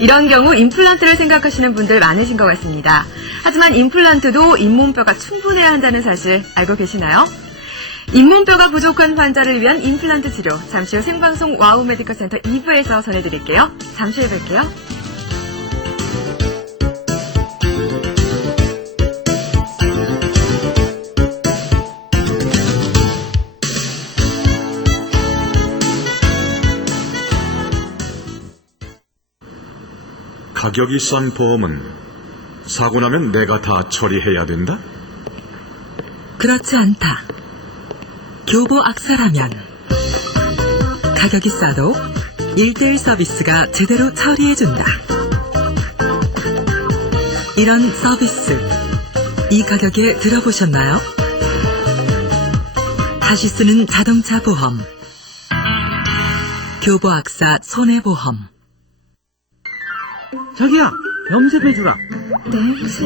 이런 경우 임플란트를 생각하시는 분들 많으신 것 같습니다. 하지만 임플란트도 잇몸뼈가 충분해야 한다는 사실 알고 계시나요? 잇몸뼈가 부족한 환자를 위한 임플란트 치료, 잠시 후 생방송 와우 메디컬 센터 2부에서 전해드릴게요. 잠시 후에 뵐게요. 가격이 싼 보험은 사고 나면 내가 다 처리해야 된다? 그렇지 않다. 교보 악사라면 가격이 싸도 1:1 서비스가 제대로 처리해준다. 이런 서비스, 이 가격에 들어보셨나요? 다시 쓰는 자동차 보험, 교보 악사 손해보험. 자기야, 염색 해주라. 냄새.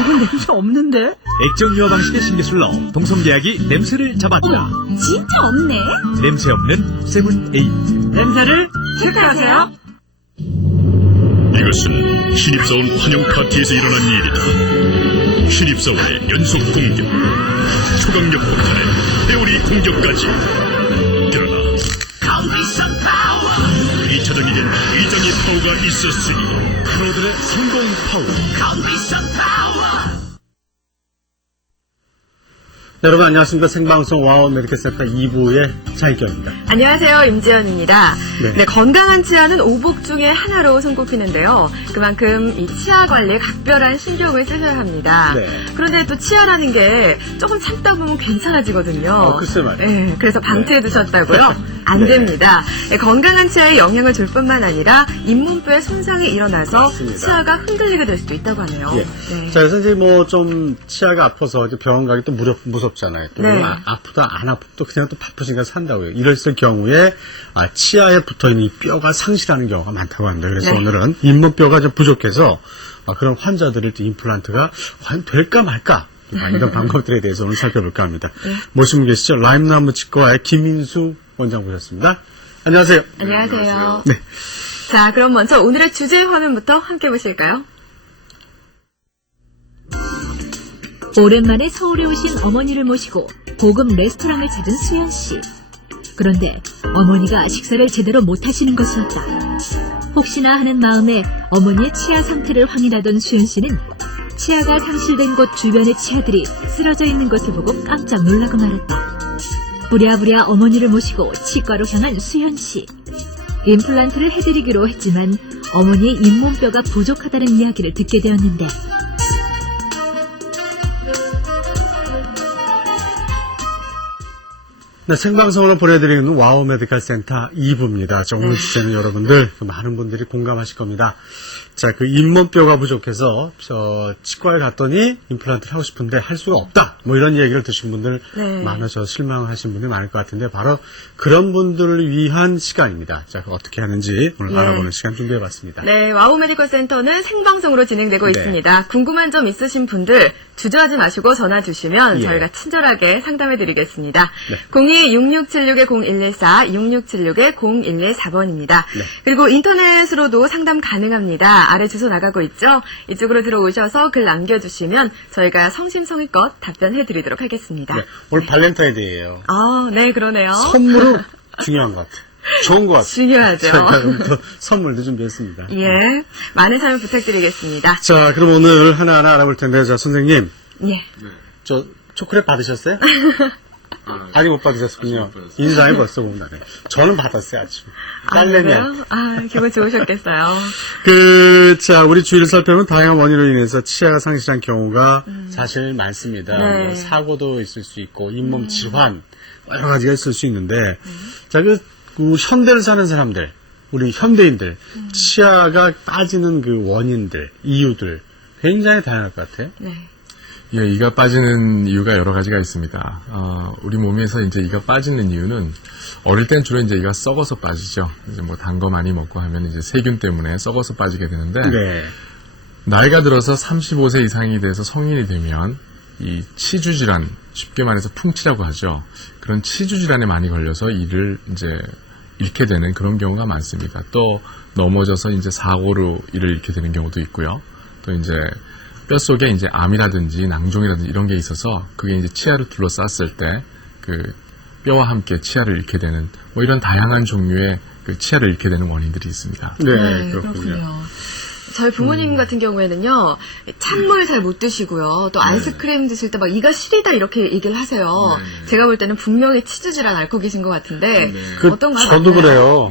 이건 냄새 없는데? 액정 유화 방식의 신기술로 동성계약이 냄새를 잡았다. 진짜 없네. 냄새 없는 세븐에이트. 냄새를 체크하세요. 이것은 신입사원 환영 파티에서 일어난 일이다. 신입사원의 연속 공격, 초강력 폭탄에 회오리 공격까지. 그러나 2차전에겐 의장의 파워가 있었으니 프로들의 성공 파워. 여러분 안녕하십니까. 생방송 와우 메디컬 센터 2부의 차익경입니다. 안녕하세요. 임지연입니다. 네. 네, 건강한 치아는 오복 중에 하나로 손꼽히는데요. 그만큼 이 치아 관리에 각별한 신경을 쓰셔야 합니다. 네. 그런데 또 치아라는 게 조금 참다 보면 괜찮아지거든요. 글쎄 말이에요. 네, 그래서 방치해 두셨다고요? 안 네. 됩니다. 네, 건강한 치아에 영향을 줄 뿐만 아니라 잇몸뼈에 손상이 일어나서 맞습니다. 치아가 흔들리게 될 수도 있다고 하네요. 예. 네. 자, 그래서 이제 뭐 좀 치아가 아파서 이제 병원 가기 또 무섭잖아요. 또 네. 아프다 안 아프다 또 그냥 또 바쁘신가 산다고요. 이랬을 경우에 치아에 붙어있는 이 뼈가 상실하는 경우가 많다고 합니다. 그래서 네. 오늘은 잇몸뼈가 좀 부족해서 그런 환자들을 또 임플란트가 과연 될까 말까 이런 방법들에 대해서 오늘 살펴볼까 합니다. 네. 모시고 계시죠. 라임나무 치과의 김인수 원장 모셨습니다. 안녕하세요. 안녕하세요. 네. 자, 그럼 먼저 오늘의 주제 화면부터 함께 보실까요? 오랜만에 서울에 오신 어머니를 모시고 고급 레스토랑을 찾은 수연 씨. 그런데 어머니가 식사를 제대로 못하시는 것이었다. 혹시나 하는 마음에 어머니의 치아 상태를 확인하던 수연 씨는 치아가 상실된 곳 주변의 치아들이 쓰러져 있는 것을 보고 깜짝 놀라고 말았다. 부랴부랴 어머니를 모시고 치과로 향한 수연 씨. 임플란트를 해드리기로 했지만 어머니의 잇몸뼈가 부족하다는 이야기를 듣게 되었는데 네, 생방송으로 보내드리는 와우 메디컬 센터 2부입니다. 자, 오늘 주제는 여러분들, 많은 분들이 공감하실 겁니다. 자, 그 잇몸뼈가 부족해서, 치과에 갔더니 임플란트를 하고 싶은데 할 수가 없다. 뭐 이런 얘기를 드신 분들 네. 많으셔서 실망하신 분들이 많을 것 같은데, 바로 그런 분들을 위한 시간입니다. 자, 어떻게 하는지 오늘 예. 알아보는 시간 준비해봤습니다. 네, 와우 메디컬 센터는 생방송으로 진행되고 네. 있습니다. 궁금한 점 있으신 분들 주저하지 마시고 전화 주시면 예. 저희가 친절하게 상담해 드리겠습니다. 네. 02-6676-0114, 6676-0114번입니다. 네. 그리고 인터넷으로도 상담 가능합니다. 아래 주소 나가고 있죠? 이쪽으로 들어오셔서 글 남겨주시면 저희가 성심성의껏 답변해 드리도록 하겠습니다. 네, 오늘 발렌타인데이예요. 아, 네, 그러네요. 선물은 중요한 것 같아요. 좋은 것 같아요. 중요하죠. 제가 또 선물도 준비했습니다. 예, 많은 사연 부탁드리겠습니다. 자, 그럼 오늘 하나하나 알아볼 텐데, 자, 선생님. 예. 저 초콜릿 받으셨어요? 아직 못 받으셨군요. 인사해 벌써 보면 나네. 저는 받았어요, 아침. 딸내미. 그래요? 기분 좋으셨겠어요. 자, 우리 주위를 살펴보면 다양한 원인으로 인해서 치아가 상실한 경우가 사실 많습니다. 네. 뭐 사고도 있을 수 있고, 잇몸 질환, 여러 가지가 있을 수 있는데, 자, 그 현대를 사는 사람들, 우리 현대인들, 치아가 빠지는 그 원인들, 이유들, 굉장히 다양할 것 같아요. 네. 예, 이가 빠지는 이유가 여러 가지가 있습니다. 우리 몸에서 이제 이가 빠지는 이유는 어릴 땐 주로 이제 이가 썩어서 빠지죠. 이제 뭐 단 거 많이 먹고 하면 이제 세균 때문에 썩어서 빠지게 되는데 네. 나이가 들어서 35세 이상이 돼서 성인이 되면 이 치주 질환, 쉽게 말해서 풍치라고 하죠. 그런 치주 질환에 많이 걸려서 이를 이제 잃게 되는 그런 경우가 많습니다. 또 넘어져서 이제 사고로 이를 잃게 되는 경우도 있고요. 또 이제 뼛속에 이제 암이라든지 낭종이라든지 이런 게 있어서 그게 이제 치아를 둘러쌌을 때 그 뼈와 함께 치아를 잃게 되는 뭐 이런 다양한 종류의 그 치아를 잃게 되는 원인들이 있습니다. 네, 그렇군요. 저희 부모님 같은 경우에는요, 찬물 잘 못 드시고요, 또 아이스크림 드실 때 막 이가 시리다 이렇게 얘기를 하세요. 제가 볼 때는 분명히 치주 질환 앓고 계신 것 같은데, 어떤가요? 저도 그래요.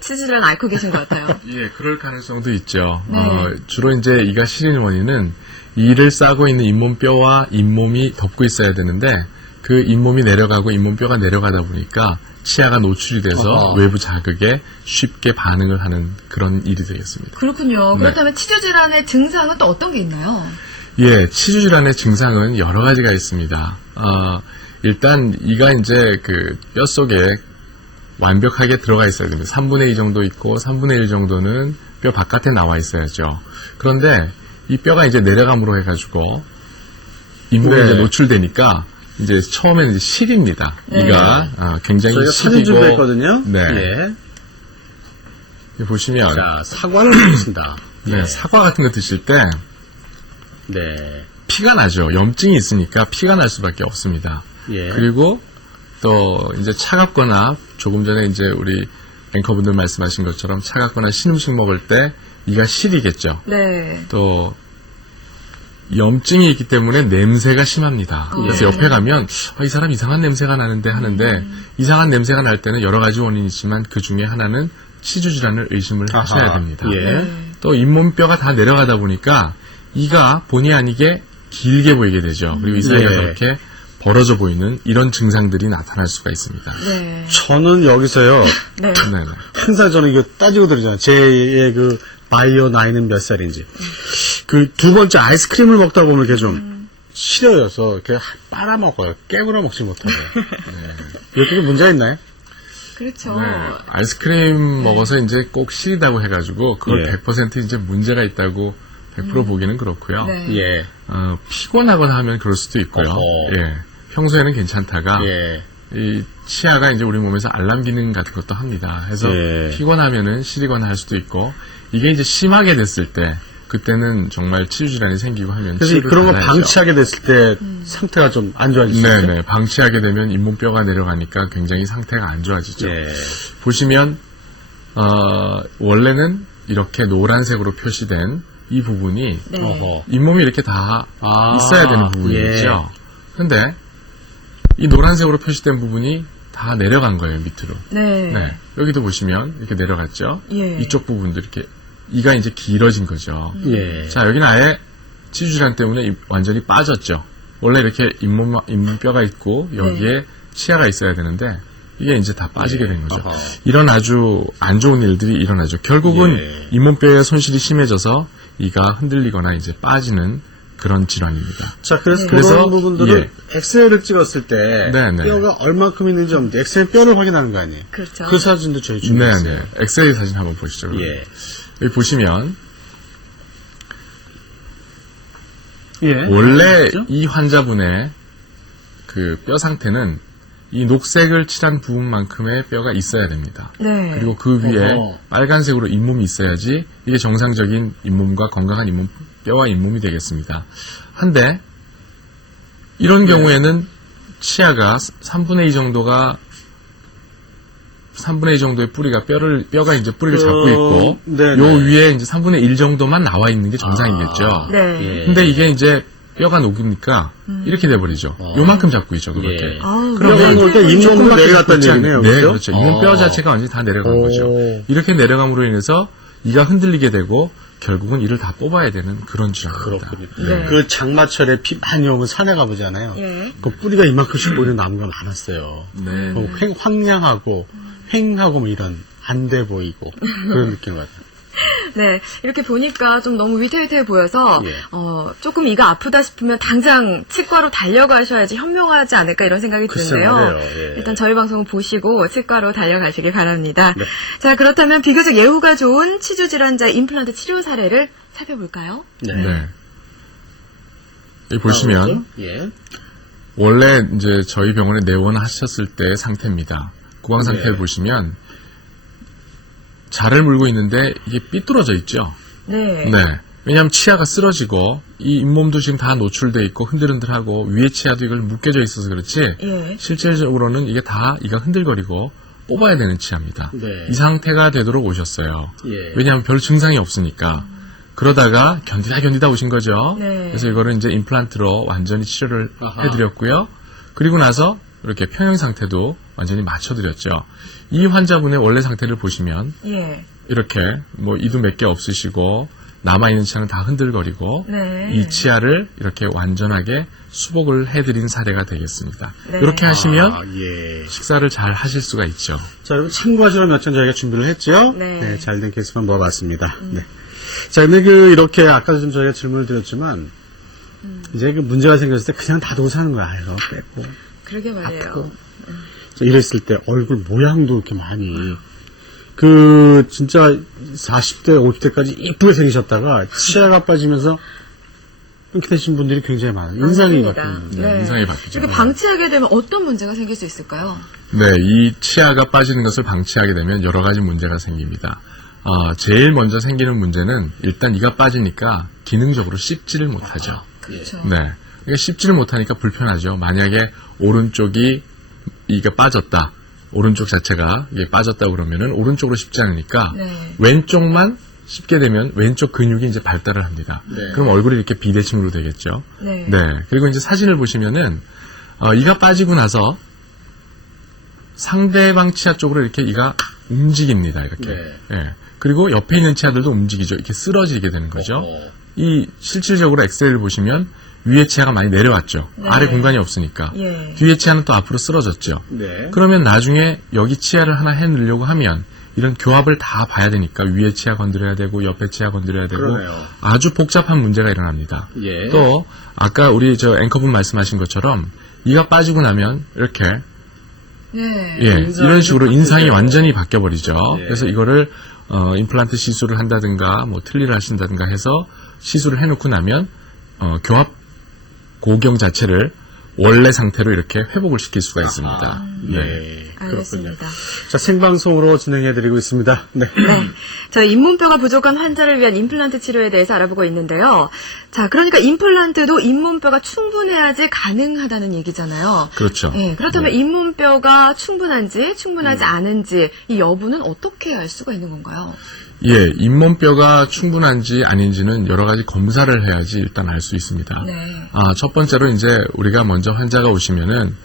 치주 질환 앓고 계신 것 같아요. 예, 그럴 가능성도 있죠. 네. 주로 이제 이가 시리는 원인은 이를 싸고 있는 잇몸뼈와 잇몸이 덮고 있어야 되는데 그 잇몸이 내려가고 잇몸뼈가 내려가다 보니까 치아가 노출이 돼서 외부 자극에 쉽게 반응을 하는 그런 일이 되겠습니다. 그렇군요. 네. 그렇다면 치주 질환의 증상은 또 어떤 게 있나요? 예, 치주 질환의 증상은 여러 가지가 있습니다. 일단 이가 이제 그 뼈 속에 완벽하게 들어가 있어야 됩니다. 3분의 2 정도 있고 3분의 1 정도는 뼈 바깥에 나와 있어야죠. 그런데 이 뼈가 이제 내려감으로 해가지고 잇몸이 네. 이제 노출되니까 이제 처음에는 이제 실입니다. 이가 굉장히 저희가 사진 시리고 준비했거든요. 네. 예. 여기 보시면 자, 사과를 먹겠습니다. 네, 사과 같은 거 드실 때 네. 피가 나죠. 염증이 있으니까 피가 날 수밖에 없습니다. 예. 그리고 또 이제 차갑거나 조금 전에 이제 우리 앵커분들 말씀하신 것처럼 차갑거나 신음식 먹을 때 이가 시리겠죠. 네. 또 염증이 있기 때문에 냄새가 심합니다. 그래서 옆에 가면 이 사람 이상한 냄새가 나는데 하는데 이상한 냄새가 날 때는 여러 가지 원인이 있지만 그 중에 하나는 치주 질환을 의심을 하셔야 됩니다. 예. 또 잇몸뼈가 다 내려가다 보니까 이가 본의 아니게 길게 보이게 되죠. 그리고 이 사이가 네. 그렇게 벌어져 보이는 이런 증상들이 나타날 수가 있습니다. 네. 저는 여기서요, 네. 네. 항상 저는 이거 따지고 들으잖아요. 제의 그 바이오 나이는 몇 살인지. 그 두 번째 아이스크림을 먹다 보면 이렇게 좀 시려여서 이렇게 빨아먹어요. 깨물어 먹지 못하게. 네. 이렇게 문제가 있나요? 그렇죠. 네, 아이스크림 먹어서 이제 꼭 시리다고 해가지고 그걸 예. 100% 이제 문제가 있다고 100% 보기는 그렇고요. 네. 예. 피곤하거나 하면 그럴 수도 있고요. 어허. 예, 평소에는 괜찮다가 예. 이 치아가 이제 우리 몸에서 알람 기능 같은 것도 합니다. 해서 예. 피곤하면은 시리거나 할 수도 있고 이게 이제 심하게 됐을 때 그때는 정말 치주 질환이 생기고 하면 그래서 치료를 그런 거 받아야죠. 방치하게 됐을 때 상태가 좀 안 좋아질 수 있어요. 네네, 방치하게 되면 잇몸뼈가 내려가니까 굉장히 상태가 안 좋아지죠. 예. 보시면 원래는 이렇게 노란색으로 표시된 이 부분이 네. 어허. 잇몸이 이렇게 다 있어야 되는 부분이겠죠. 예. 근데 이 노란색으로 표시된 부분이 다 내려간 거예요, 밑으로. 네. 네. 여기도 보시면 이렇게 내려갔죠. 예. 이쪽 부분도 이렇게 이가 이제 길어진 거죠. 예. 자, 여기는 아예 치주 질환 때문에 완전히 빠졌죠. 원래 이렇게 잇몸뼈가 있고 여기에 치아가 있어야 되는데 이게 이제 다 빠지게 된 거죠. 어허. 이런 아주 안 좋은 일들이 일어나죠. 결국은 예. 잇몸뼈의 손실이 심해져서 이가 흔들리거나 이제 빠지는 그런 질환입니다. 자, 그래서 그래서, 그런 부분들을 예. 엑스레이를 찍었을 때 네네. 뼈가 얼마큼 있는지 없는데 엑스레이 뼈를 확인하는 거 아니에요? 그렇죠. 그 사진도 저희 준비했어요. 네네. 엑스레이 사진 한번 보시죠. 그럼. 예. 여기 보시면 예. 원래 그렇죠? 이 환자분의 그 뼈 상태는 이 녹색을 칠한 부분만큼의 뼈가 있어야 됩니다. 네. 그리고 그 위에 어허. 빨간색으로 잇몸이 있어야지 이게 정상적인 잇몸과 건강한 잇몸, 뼈와 잇몸이 되겠습니다. 한데 이런 경우에는 치아가 3분의 2 정도가 3분의 2 정도의 뼈가 이제 뿌리를 잡고 있고 네네. 요 위에 이제 3분의 1 정도만 나와 있는 게 정상이겠죠. 네. 예. 근데 이게 이제 뼈가 녹으니까 이렇게 돼버리죠. 요만큼 잡고 있죠, 그렇게. 예. 아우, 뼈가 네. 녹을 때 잇몸도 조그맣게 내려갔다는 잡지 얘기네요. 네, 그죠? 그렇죠. 잇몸뼈 자체가 완전히 다 내려간 오. 거죠. 이렇게 내려감으로 인해서 이가 흔들리게 되고 결국은 이를 다 뽑아야 되는 그런 질환입니다. 그렇군요. 네. 그 장마철에 비 많이 오면 산에 가보잖아요. 예. 그 뿌리가 이만큼씩 보이는 나무가 많았어요. 네. 황량하고 횡하고 뭐 이런 안 돼 보이고 그런 느낌 같아요. 네, 이렇게 보니까 좀 너무 위태위태해 보여서 예. 조금 이가 아프다 싶으면 당장 치과로 달려가셔야지 현명하지 않을까 이런 생각이 글쎄 드는데요. 말이에요. 예. 일단 저희 방송을 보시고 치과로 달려가시길 바랍니다. 네. 자, 그렇다면 비교적 예후가 좋은 치주 질환자 임플란트 치료 사례를 살펴볼까요? 네. 여기 보시면 예. 원래 이제 저희 병원에 내원하셨을 때의 상태입니다. 구강 상태를 보시면 자를 물고 있는데 이게 삐뚤어져 있죠. 네. 네. 왜냐하면 치아가 쓰러지고 이 잇몸도 지금 다 노출돼 있고 흔들흔들하고 위에 치아도 이걸 묶여져 있어서 그렇지 예. 실질적으로는 이게 다 이가 흔들거리고 뽑아야 되는 치아입니다. 네. 이 상태가 되도록 오셨어요. 예. 왜냐하면 별 증상이 없으니까. 그러다가 견디다 오신 거죠. 네. 그래서 이거를 이제 임플란트로 완전히 치료를 아하. 해드렸고요. 그리고 나서 이렇게 평형 상태도 완전히 맞춰드렸죠. 이 환자분의 원래 상태를 보시면 예. 이렇게 뭐 이도 몇 개 없으시고 남아있는 치아는 다 흔들거리고 네. 이 치아를 이렇게 완전하게 수복을 해드린 사례가 되겠습니다. 네. 이렇게 하시면 아, 예. 식사를 잘 하실 수가 있죠. 자, 여러분 참고하시러 몇 장 저희가 준비를 했죠. 네. 잘된 케이스만 모아봤습니다. 네. 자, 근데 이렇게 아까도 좀 저희가 질문을 드렸지만 이제 문제가 생겼을 때 그냥 닫아서 하는 거야. 이거 빼고. 그러게 말이에요. 자, 이랬을 때 얼굴 모양도 이렇게 많이 진짜 40대, 50대까지 이쁘게 생기셨다가 치아가 빠지면서 이렇게 되신 분들이 굉장히 많아요. 인상이 맞습니다. 바뀌는. 네. 인상이 바뀌죠. 이렇게 방치하게 되면 어떤 문제가 생길 수 있을까요? 네, 이 치아가 빠지는 것을 방치하게 되면 여러 가지 문제가 생깁니다. 제일 먼저 생기는 문제는 일단 이가 빠지니까 기능적으로 씹지를 못하죠. 그렇죠. 네. 그러니까 씹지를 못하니까 불편하죠. 만약에 오른쪽이 이가 빠졌다. 오른쪽 자체가 이게 빠졌다 그러면은 오른쪽으로 씹지 않으니까 네. 왼쪽만 씹게 되면 왼쪽 근육이 이제 발달을 합니다. 그럼 얼굴이 이렇게 비대칭으로 되겠죠. 네. 네. 그리고 이제 사진을 보시면은 이가 빠지고 나서 상대방 치아 쪽으로 이렇게 이가 움직입니다. 이렇게. 예. 그리고 옆에 있는 치아들도 움직이죠. 이렇게 쓰러지게 되는 거죠. 이 실질적으로 엑스레이를 보시면 위에 치아가 많이 내려왔죠. 네. 아래 공간이 없으니까. 예. 뒤에 치아는 또 앞으로 쓰러졌죠. 네. 그러면 나중에 여기 치아를 하나 해놓으려고 하면 이런 교합을 다 봐야 되니까 위에 치아 건드려야 되고 옆에 치아 건드려야 되고 그러네요. 아주 복잡한 문제가 일어납니다. 예. 또 아까 우리 저 앵커분 말씀하신 것처럼 이가 빠지고 나면 이렇게 네. 예, 인상이 이런 식으로 인상이 바뀌죠. 완전히 바뀌어 버리죠. 예. 그래서 이거를 임플란트 시술을 한다든가 뭐 틀니를 하신다든가 해서 시술을 해놓고 나면 교합 고경 자체를 원래 상태로 이렇게 회복을 시킬 수가 있습니다. 네. 알겠습니다. 자, 생방송으로 진행해드리고 있습니다. 네. 네. 저희 잇몸뼈가 부족한 환자를 위한 임플란트 치료에 대해서 알아보고 있는데요. 자, 그러니까 임플란트도 잇몸뼈가 충분해야지 가능하다는 얘기잖아요. 그렇죠. 네, 그렇다면 잇몸뼈가 충분한지 충분하지 않은지 이 여부는 어떻게 알 수가 있는 건가요? 예, 잇몸뼈가 충분한지 아닌지는 여러 가지 검사를 해야지 일단 알 수 있습니다. 네. 첫 번째로 이제 우리가 먼저 환자가 오시면은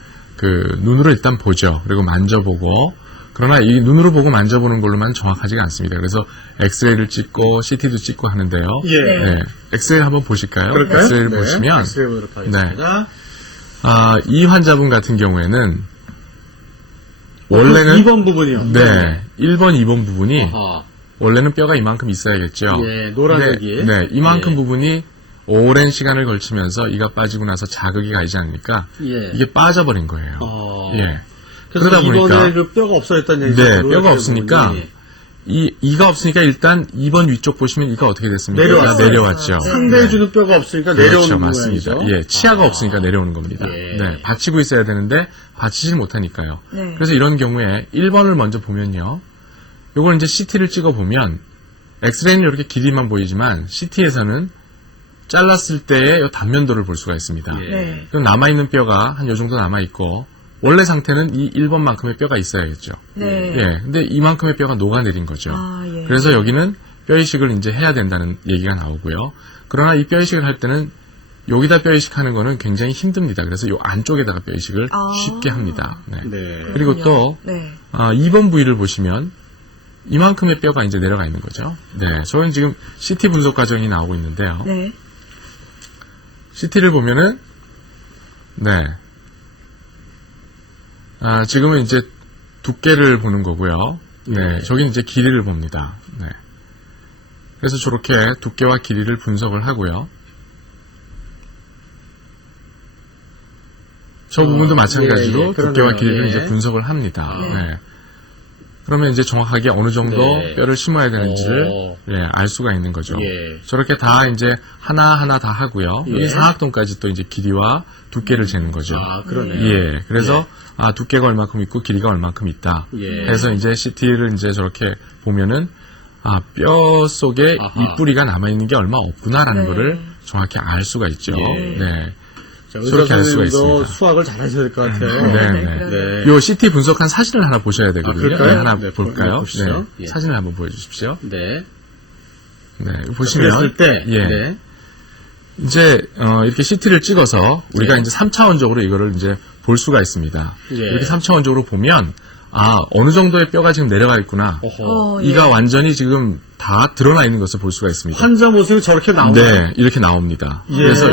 눈으로 일단 보죠. 그리고 만져보고, 그러나 이 눈으로 보고 만져보는 걸로만 정확하지가 않습니다. 그래서 엑스레이를 찍고 CT도 찍고 하는데요. 예. 네. 엑스레이 한번 보실까요? 그럴까요? 엑스레이를 네. 보시면 엑스레이 보도록 하겠습니다. 이 환자분 같은 경우에는 원래는 2번 부분이요. 네, 1번, 2번 부분이 아하. 원래는 뼈가 이만큼 있어야겠죠. 예, 노란색이. 네, 이만큼 예. 부분이 오랜 시간을 걸치면서 이가 빠지고 나서 자극이 가지 않으니까 예. 이게 빠져버린 거예요. 예. 그래서 그러다 보니까 이번에 뼈가 없어졌다는 얘기죠. 네, 뼈가 없으니까 이가 없으니까 일단 2번 위쪽 보시면 이가 어떻게 됐습니까? 내려왔어요. 내려왔죠. 네. 상대해주는 뼈가 없으니까 그렇죠, 내려오는 맞습니다. 모양이죠. 예, 치아가 없으니까 내려오는 겁니다. 예. 네, 받치고 있어야 되는데 받치질 못하니까요. 네. 그래서 이런 경우에 1번을 먼저 보면요. 요걸 이제 CT를 찍어 보면 엑스레이는 이렇게 길이만 보이지만 CT에서는 잘랐을 때의 요 단면도를 볼 수가 있습니다. 예. 네. 그럼 남아있는 뼈가 한 요 정도 남아있고 원래 상태는 이 1번만큼의 뼈가 있어야겠죠. 네. 예, 근데 이만큼의 뼈가 녹아내린 거죠. 아, 예. 그래서 여기는 뼈 이식을 이제 해야 된다는 얘기가 나오고요. 그러나 이 뼈 이식을 할 때는 여기다 뼈 이식하는 거는 굉장히 힘듭니다. 그래서 이 안쪽에다가 뼈 이식을 아. 쉽게 합니다. 네. 네. 그리고 또 네. 2번 부위를 보시면 이만큼의 뼈가 이제 내려가 있는 거죠. 네, 저는 지금 CT 분석 과정이 나오고 있는데요. 네. CT를 보면은 네. 지금은 이제 두께를 보는 거고요. 네, 저기 이제 길이를 봅니다. 네. 그래서 저렇게 두께와 길이를 분석을 하고요. 저 부분도 마찬가지로 예, 예, 두께와 그러네요. 길이를 예. 이제 분석을 합니다. 네. 그러면 이제 정확하게 어느 정도 네. 뼈를 심어야 되는지를 오. 예, 알 수가 있는 거죠. 예. 저렇게 다 이제 하나하나 다 하고요. 예. 여기 사각동까지 또 이제 길이와 두께를 재는 거죠. 아, 그러네. 예. 그래서 아, 두께가 얼마큼 있고 길이가 얼마큼 있다. 예. 그래서 이제 CT를 이제 저렇게 보면은 아, 뼈 속에 아하. 이 뿌리가 남아 있는 게 얼마 없구나라는 네. 거를 정확히 알 수가 있죠. 예. 네. 자, 의사 저렇게 알 수가 선생님도 있습니다. 수학을 잘하셔야 될 것 같아요. 네, 네, 네. 네. 요 CT 분석한 사진을 하나 보셔야 되거든요. 아, 그럴까요? 네, 하나 네, 볼까요? 보시죠. 네. 예. 사진을 한번 보여주십시오. 네. 네, 보시면 그랬을 때, 예. 네. 이제 이렇게 CT를 찍어서 우리가 이제 3차원적으로 이거를 이제 볼 수가 있습니다. 예. 이렇게 3차원적으로 보면 아 어느 정도의 뼈가 지금 내려가 있구나. 어허. 예. 이가 완전히 지금 다 드러나 있는 것을 볼 수가 있습니다. 환자 모습이 저렇게 나오나요? 네, 이렇게 나옵니다. 예. 그래서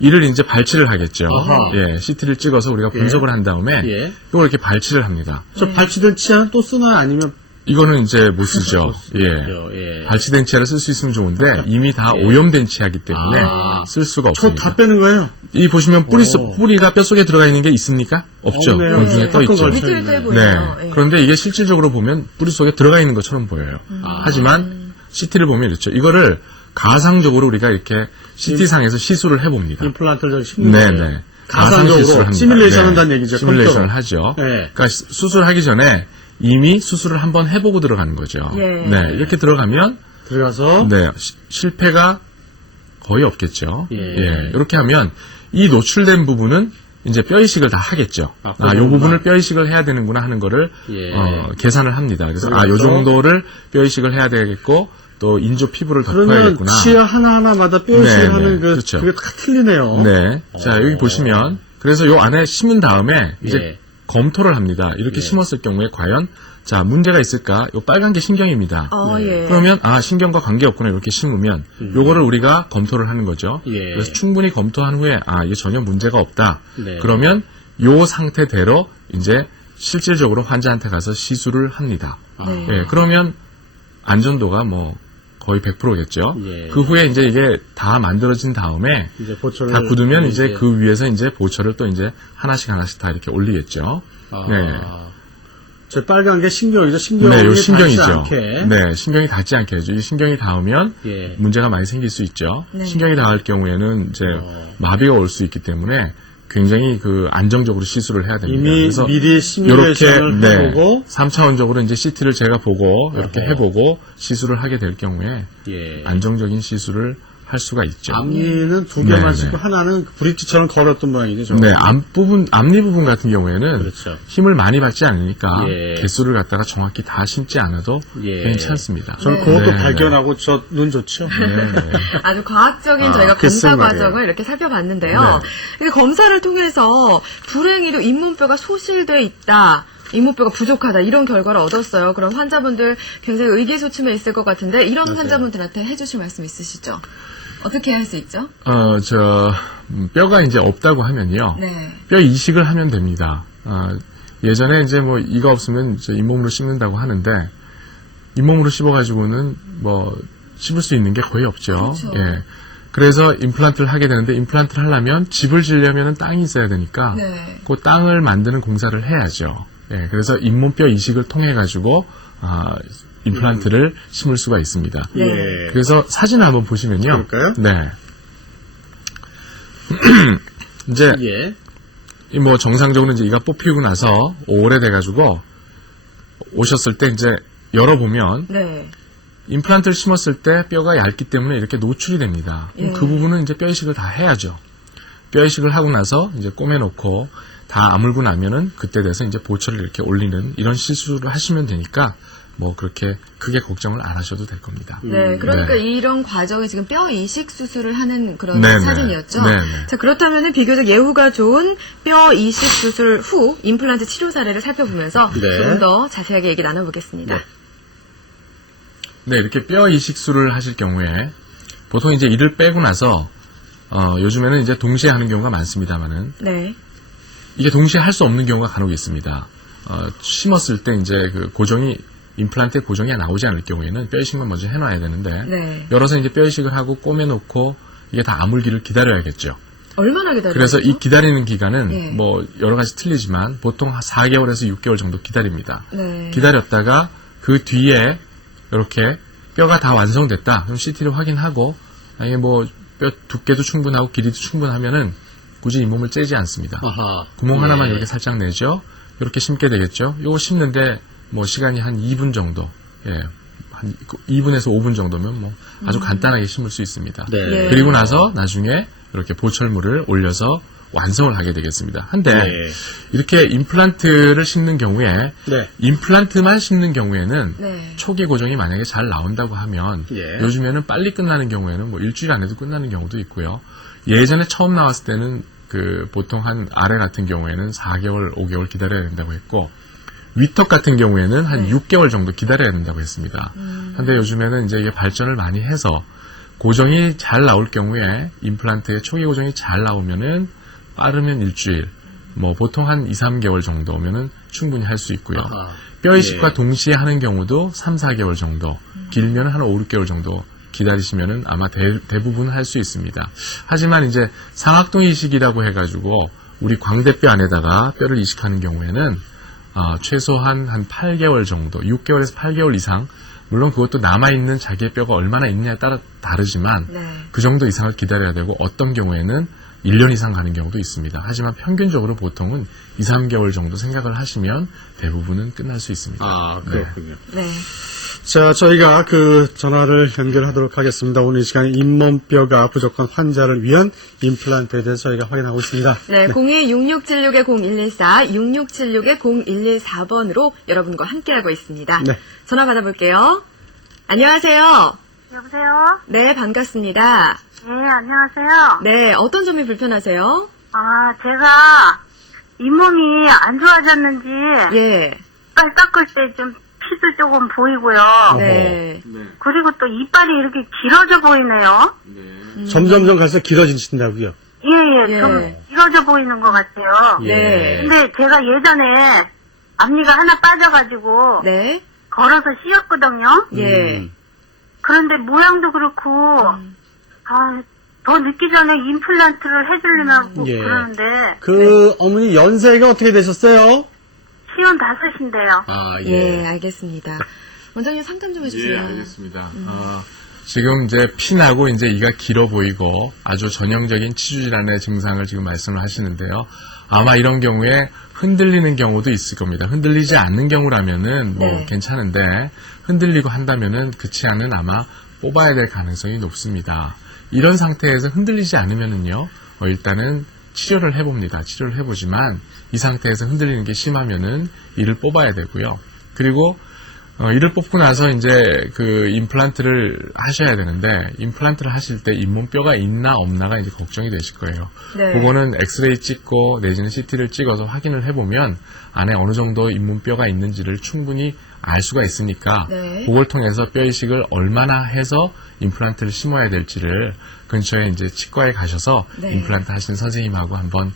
이를 이제 발치를 하겠죠. 아하. 예, CT를 찍어서 우리가 분석을 한 다음에 예. 이걸 이렇게 발치를 합니다. 저 발치된 치아는 또 쓰나요? 아니면 이거는 이제 못 쓰죠. 예. 예. 발치된 치아를 쓸 수 있으면 좋은데 이미 다 오염된 치아이기 때문에 아. 쓸 수가 저 없습니다. 다 빼는 거예요? 이 보시면 오. 뿌리가 뼈 속에 들어가 있는 게 있습니까? 없죠. 없네요. 공중에 네. 떠 있죠. 가끔 밑을 있네요. 떼 보여요. 네. 예. 그런데 이게 실질적으로 보면 뿌리 속에 들어가 있는 것처럼 보여요. 하지만 CT를 보면 이렇죠. 이거를 가상적으로 우리가 이렇게 CT상에서 시술을 해봅니다. 임플란트를 저기 심는 네, 거예요. 네. 가상적으로 시술을 합니다. 시뮬레이션 네. 한다는 얘기죠. 시뮬레이션을 컴퓨터로. 하죠. 네. 그러니까 수술하기 전에 이미 수술을 한번 해보고 들어가는 거죠. 예. 네, 이렇게 들어가면 들어가서 네, 실패가 거의 없겠죠. 예. 예. 이렇게 하면 이 노출된 부분은 이제 뼈 이식을 다 하겠죠. 아, 아, 요 부분을 뼈 이식을 해야 되는구나 하는 거를 예. 계산을 합니다. 그래서 아, 요 그래서 정도를 뼈 이식을 해야 되겠고 또 인조 피부를 그러면 덮어야겠구나. 치아 하나하나마다 뼈 이식을 네, 하는 네. 그렇죠. 그게 다 틀리네요. 네. 자, 여기 보시면 그래서 요 안에 심은 다음에 이제 예. 검토를 합니다. 이렇게 심었을 경우에 과연 자, 문제가 있을까? 요 빨간 게 신경입니다. 예. 그러면 아 신경과 관계없구나 이렇게 심으면 요거를 우리가 검토를 하는 거죠. 예. 그래서 충분히 검토한 후에 아 이게 전혀 문제가 없다. 네. 그러면 요 상태대로 이제 실질적으로 환자한테 가서 시술을 합니다. 네. 예, 그러면 안전도가 뭐 거의 100%겠죠. 예. 그 후에 이제 이게 다 만들어진 다음에 이제 보초를 다 굳으면 이제 그 위에서 이제 보철을 또 이제 하나씩 다 이렇게 올리겠죠. 아, 네. 저 빨간 게 신경이죠. 신경이 네, 요 닿지 신경이죠. 않게. 네, 신경이 닿지 않게 해죠. 이 신경이 닿으면 예. 문제가 많이 생길 수 있죠. 네. 신경이 닿을 경우에는 이제 마비가 올 수 있기 때문에 굉장히 그 안정적으로 시술을 해야 됩니다. 이미 그래서 미리 이렇게 시뮬레이션을 해보고 3차원적으로 이제 CT를 제가 보고 이렇게 해보고 시술을 하게 될 경우에 예. 안정적인 시술을 할 수가 있죠. 앞니는 두 개만 네, 씹고 네. 하나는 브릿지처럼 걸었던 모양이죠. 저거. 네, 앞니 부분 같은 경우에는 그렇죠. 힘을 많이 받지 않으니까 예. 개수를 갖다가 정확히 다 심지 않아도 예. 괜찮습니다. 저는 그것도 네, 발견하고 저 눈 좋죠. 네. 아주 과학적인 저희가 글쎄 검사 말이에요. 과정을 이렇게 살펴봤는데요. 근데 검사를 통해서 불행히도 잇몸뼈가 소실돼 있다. 잇몸뼈가 부족하다 이런 결과를 얻었어요. 그럼 환자분들 굉장히 의기소침해 있을 것 같은데 이런 환자분들한테 해주실 말씀 있으시죠? 어떻게 할 수 있죠? 뼈가 이제 없다고 하면요. 네. 뼈 이식을 하면 됩니다. 예전에 이제 뭐 이가 없으면 이제 잇몸으로 씹는다고 하는데 잇몸으로 씹어가지고는 뭐 씹을 수 있는 게 거의 없죠. 그렇죠. 예. 그래서 임플란트를 하게 되는데 임플란트를 하려면 집을 지려면 땅이 있어야 되니까 네. 그 땅을 만드는 공사를 해야죠. 예. 그래서 잇몸뼈 이식을 통해 가지고 임플란트를 심을 수가 있습니다. 네. 예. 그래서 사진을 한번 보시면요. 그럴까요? 네. 이제 예. 이 뭐 정상적으로 이제 이가 뽑히고 나서 오래돼가지고 오셨을 때 이제 열어보면 네. 임플란트를 심었을 때 뼈가 얇기 때문에 이렇게 노출이 됩니다. 그럼 예. 그 부분은 이제 뼈 이식을 다 해야죠. 뼈 이식을 하고 나서 이제 꼬매놓고 다 아물고 나면은 그때 돼서 이제 보철을 이렇게 올리는 이런 시술을 하시면 되니까 뭐 그렇게 크게 걱정을 안 하셔도 될 겁니다. 네, 그러니까 네. 이런 과정이 지금 뼈 이식 수술을 하는 그런 네네. 사진이었죠. 네네. 자, 그렇다면 비교적 예후가 좋은 뼈 이식 수술 후 임플란트 치료 사례를 살펴보면서 네. 조금 더 자세하게 얘기 나눠보겠습니다. 네, 이렇게 뼈 이식술을 하실 경우에 보통 이제 이를 빼고 나서 요즘에는 이제 동시에 하는 경우가 많습니다만은 네. 이게 동시에 할 수 없는 경우가 간혹 있습니다. 심었을 때 이제 그 고정이 임플란트의 고정이 나오지 않을 경우에는 뼈 이식만 먼저 해놔야 되는데 네. 열어서 이제 뼈 이식을 하고 꼬매놓고 이게 다 아물기를 기다려야겠죠. 얼마나 기다려요? 그래서 이 기다리는 기간은 네. 뭐 여러 가지 틀리지만 보통 한 4개월에서 6개월 정도 기다립니다. 네. 기다렸다가 그 뒤에 이렇게 뼈가 다 완성됐다. 그럼 CT를 확인하고 만약에 뭐 뼈 두께도 충분하고 길이도 충분하면은 굳이 잇몸을 째지 않습니다. 아하. 구멍 예. 하나만 이렇게 살짝 내죠. 이렇게 심게 되겠죠. 요거 심는데 뭐 시간이 한 2분 정도. 예. 한 2분에서 5분 정도면 뭐 아주 간단하게 심을 수 있습니다. 네. 예. 그리고 나서 나중에 이렇게 보철물을 올려서 완성을 하게 되겠습니다. 한데 네. 이렇게 임플란트를 심는 경우에 네. 임플란트만 심는 경우에는 네. 초기 고정이 만약에 잘 나온다고 하면 예. 요즘에는 빨리 끝나는 경우에는 뭐 일주일 안에도 끝나는 경우도 있고요. 예전에 처음 나왔을 때는 그 보통 한 아래 같은 경우에는 4개월, 5개월 기다려야 된다고 했고 위턱 같은 경우에는 한 6개월 정도 기다려야 된다고 했습니다. 근데 요즘에는 이제 이게 발전을 많이 해서 고정이 잘 나올 경우에 임플란트의 초기 고정이 잘 나오면은 빠르면 일주일, 뭐 보통 한 2, 3개월 정도면은 충분히 할 수 있고요. 아하. 뼈 이식과 예. 동시에 하는 경우도 3, 4개월 정도, 길면 한 5, 6개월 정도 기다리시면은 아마 대부분 할 수 있습니다. 하지만 이제 상악동 이식이라고 해가지고 우리 광대뼈 안에다가 뼈를 이식하는 경우에는 최소한 한 8개월 정도, 6개월에서 8개월 이상, 물론 그것도 남아있는 자기의 뼈가 얼마나 있느냐에 따라 다르지만 네. 그 정도 이상을 기다려야 되고 어떤 경우에는 1년 이상 가는 경우도 있습니다. 하지만 평균적으로 보통은 2, 3개월 정도 생각을 하시면 대부분은 끝날 수 있습니다. 아, 그렇군요. 네. 자, 저희가 그 전화를 연결하도록 하겠습니다. 오늘 이 시간에 잇몸뼈가 부족한 환자를 위한 임플란트에 대해서 저희가 확인하고 있습니다. 네, 02-6676-0114, 6676-0114번으로 여러분과 함께하고 있습니다. 네. 전화 받아볼게요. 안녕하세요. 여보세요? 네, 반갑습니다. 네, 안녕하세요. 네, 어떤 점이 불편하세요? 아, 제가 잇몸이 안 좋아졌는지 예. 이빨 깎을 때 좀 피도 조금 보이고요. 네. 그리고 또 이빨이 이렇게 길어져 보이네요. 점점점 갈수록 길어지신다고요. 예, 예. 좀 길어져 보이는 것 같아요. 네. 근데 제가 예전에 앞니가 하나 빠져가지고 네. 걸어서 씌었거든요. 예. 그런데 모양도 그렇고 더 늦기 전에 임플란트를 해주려고 예. 그러는데 그 어머니 연세가 어떻게 되셨어요? 55인데요. 아, 예, 알겠습니다. 원장님 상담 좀 예, 해주세요. 알겠습니다. 지금 이제 피나고 이제 이가 길어 보이고 아주 전형적인 치주질환의 증상을 지금 말씀을 하시는데요. 아마 이런 경우에 흔들리는 경우도 있을 겁니다. 흔들리지 않는 경우라면은 뭐 네. 괜찮은데 흔들리고 한다면은 그 치아는 아마 뽑아야 될 가능성이 높습니다. 이런 상태에서 흔들리지 않으면은요, 일단은 치료를 해봅니다. 치료를 해보지만 이 상태에서 흔들리는 게 심하면은 이를 뽑아야 되고요. 그리고 이를 뽑고 나서 이제 그 임플란트를 하셔야 되는데 임플란트를 하실 때 잇몸뼈가 있나 없나가 이제 걱정이 되실 거예요. 네. 그거는 엑스레이 찍고 내지는 CT를 찍어서 확인을 해보면 안에 어느 정도 잇몸뼈가 있는지를 충분히 알 수가 있으니까 네. 그걸 통해서 뼈 이식을 얼마나 해서 임플란트를 심어야 될지를 근처에 이제 치과에 가셔서 네. 임플란트 하시는 선생님하고 한번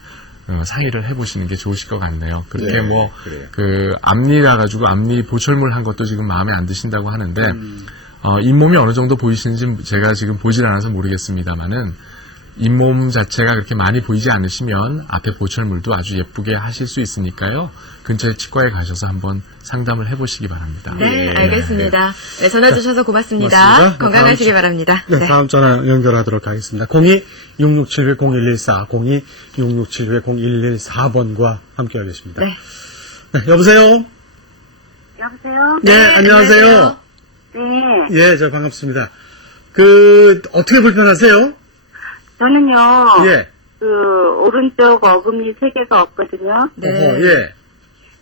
상의를 해보시는 게 좋으실 것 같네요. 그렇게 네, 뭐, 그래요. 그, 앞니라 가지고 앞니 보철물 한 것도 지금 마음에 안 드신다고 하는데, 잇몸이 어느 정도 보이시는지 제가 지금 보질 않아서 모르겠습니다만은, 잇몸 자체가 그렇게 많이 보이지 않으시면 앞에 보철물도 아주 예쁘게 하실 수 있으니까요. 근처에 치과에 가셔서 한번 상담을 해보시기 바랍니다. 네, 알겠습니다. 네, 전화 주셔서 고맙습니다. 고맙습니다. 건강하시기 다음 바랍니다. 네, 네. 다음 전화 연결하도록 하겠습니다. 02-6679-0114, 02-6679-0114번과 함께하겠습니다. 네. 네, 여보세요? 여보세요? 네, 안녕하세요. 네. 예, 저 반갑습니다. 어떻게 불편하세요? 저는요, 예. 오른쪽 어금니 3개가 없거든요. 네. 예.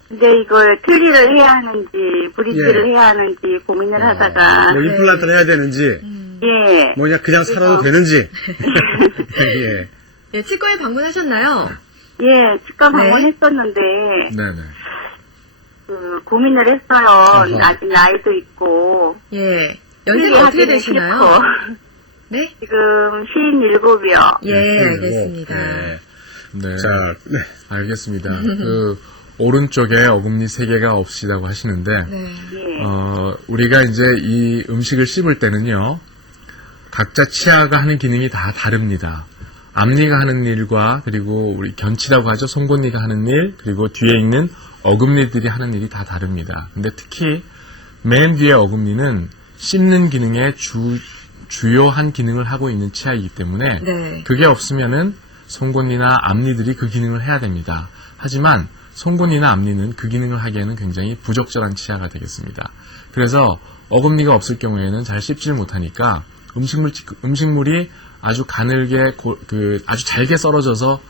근데 이걸 트리를 해야 하는지, 브릿지를 예. 해야 하는지 고민을 하다가, 뭐 임플란트를 해야 되는지, 예. 뭐냐 그냥 살아도 되는지. 예. 예, 치과에 방문하셨나요? 예, 치과 네. 방문했었는데, 네네. 고민을 했어요. 아직 나이도 있고. 예. 연세가 어떻게 되시나요? 네? 지금 57이요. 예, 알겠습니다. 네. 네. 자, 네. 알겠습니다. 그, 오른쪽에 어금니 3개가 없으시다고 하시는데, 네. 예. 우리가 이제 이 음식을 씹을 때는요, 각자 치아가 하는 기능이 다 다릅니다. 앞니가 하는 일과 그리고 우리 견치라고 하죠. 송곳니가 하는 일, 그리고 뒤에 있는 어금니들이 하는 일이 다 다릅니다. 근데 특히 맨 뒤에 어금니는 씹는 기능의 주요한 기능을 하고 있는 치아이기 때문에 네. 그게 없으면은 송곳니나 앞니들이 그 기능을 해야 됩니다. 하지만 송곳니나 앞니는 그 기능을 하기에는 굉장히 부적절한 치아가 되겠습니다. 그래서 어금니가 없을 경우에는 잘 씹질 못하니까 음식물이 아주 가늘게 아주 잘게 썰어져서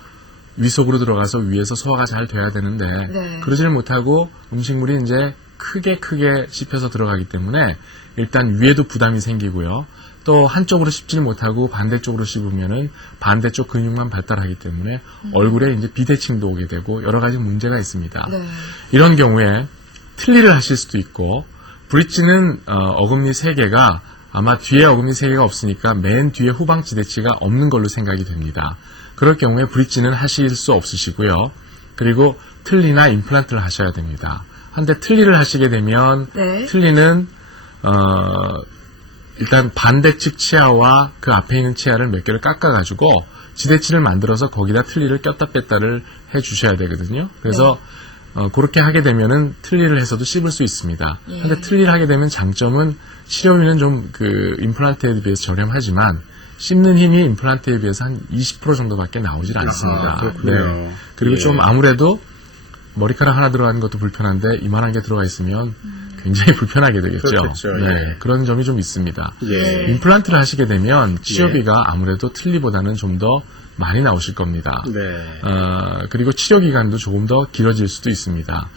위 속으로 들어가서 위에서 소화가 잘 돼야 되는데 네. 그러질 못하고 음식물이 이제 크게 씹혀서 들어가기 때문에 일단 위에도 부담이 생기고요. 또 한쪽으로 씹질 못하고 반대쪽으로 씹으면은 반대쪽 근육만 발달하기 때문에 얼굴에 이제 비대칭도 오게 되고 여러 가지 문제가 있습니다. 네. 이런 경우에 틀니를 하실 수도 있고 브릿지는 어금니 3개가 아마 뒤에 어금니 3개가 없으니까 맨 뒤에 후방 지대치가 없는 걸로 생각이 됩니다. 그럴 경우에 브릿지는 하실 수 없으시고요. 그리고 틀니나 임플란트를 하셔야 됩니다. 한데 틀니를 하시게 되면 네. 틀니는 일단 반대측 치아와 그 앞에 있는 치아를 몇 개를 깎아가지고 지대치를 만들어서 거기다 틀니를 꼈다 뺐다를 해주셔야 되거든요. 그래서 그렇게 하게 되면은 틀니를 해서도 씹을 수 있습니다. 근데 틀니를 하게 되면 장점은 치료비는 좀 그 임플란트에 비해서 저렴하지만 씹는 힘이 임플란트에 비해서 한 20% 정도밖에 나오질 않습니다. 그렇군요. 그리고 좀 아무래도 머리카락 하나 들어가는 것도 불편한데 이만한 게 들어가 있으면 굉장히 불편하게 되겠죠. 그렇겠죠. 네, 예. 그런 점이 좀 있습니다. 예. 임플란트를 하시게 되면 치료비가 아무래도 틀니보다는 좀 더 많이 나오실 겁니다. 네. 그리고 치료 기간도 조금 더 길어질 수도 있습니다.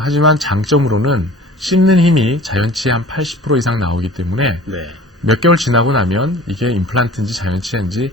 하지만 장점으로는 씹는 힘이 자연치의 한 80% 이상 나오기 때문에 네. 몇 개월 지나고 나면 이게 임플란트인지 자연치아인지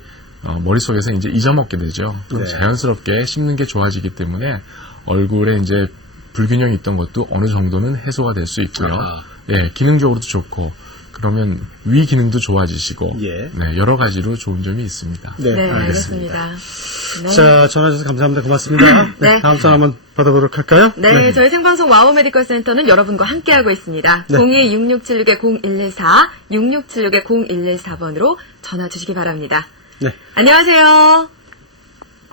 머릿속에서 이제 잊어먹게 되죠. 또 네. 자연스럽게 씹는 게 좋아지기 때문에 얼굴에 이제 불균형이 있던 것도 어느 정도는 해소가 될 수 있고요. 아하. 예, 기능적으로도 좋고 그러면 위 기능도 좋아지시고 예. 네, 여러 가지로 좋은 점이 있습니다. 네, 네, 알겠습니다. 알겠습니다. 네. 자, 전화 주셔서 감사합니다. 고맙습니다. 네. 다음 전화 한번 받아보도록 할까요? 네, 저희 생방송 와우 메디컬 센터는 여러분과 함께하고 있습니다. 네. 02-6676-0114, 6676-0114번으로 전화 주시기 바랍니다. 네. 안녕하세요.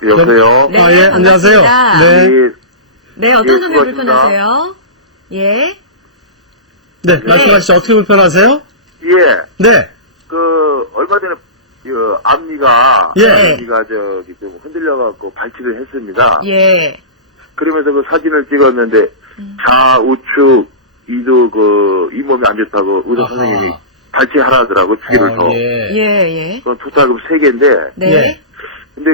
여보세요? 네, 아, 예, 안녕하세요. 반갑습니다. 네. 네, 어떤 예, 점이 고맙습니다. 불편하세요? 예. 네, 말씀하시죠. 어떻게 불편하세요? 예, 네. 얼마 전에, 앞니가, 예. 앞니가 좀 흔들려갖고 발치를 했습니다. 예. 그러면서 그 사진을 찍었는데, 좌우측, 이도 잇몸이 안 좋다고 의사 아하. 선생님이 발치하라더라고, 2개를 더. 예. 예, 예. 그건 토탈금 3개인데, 네. 예. 근데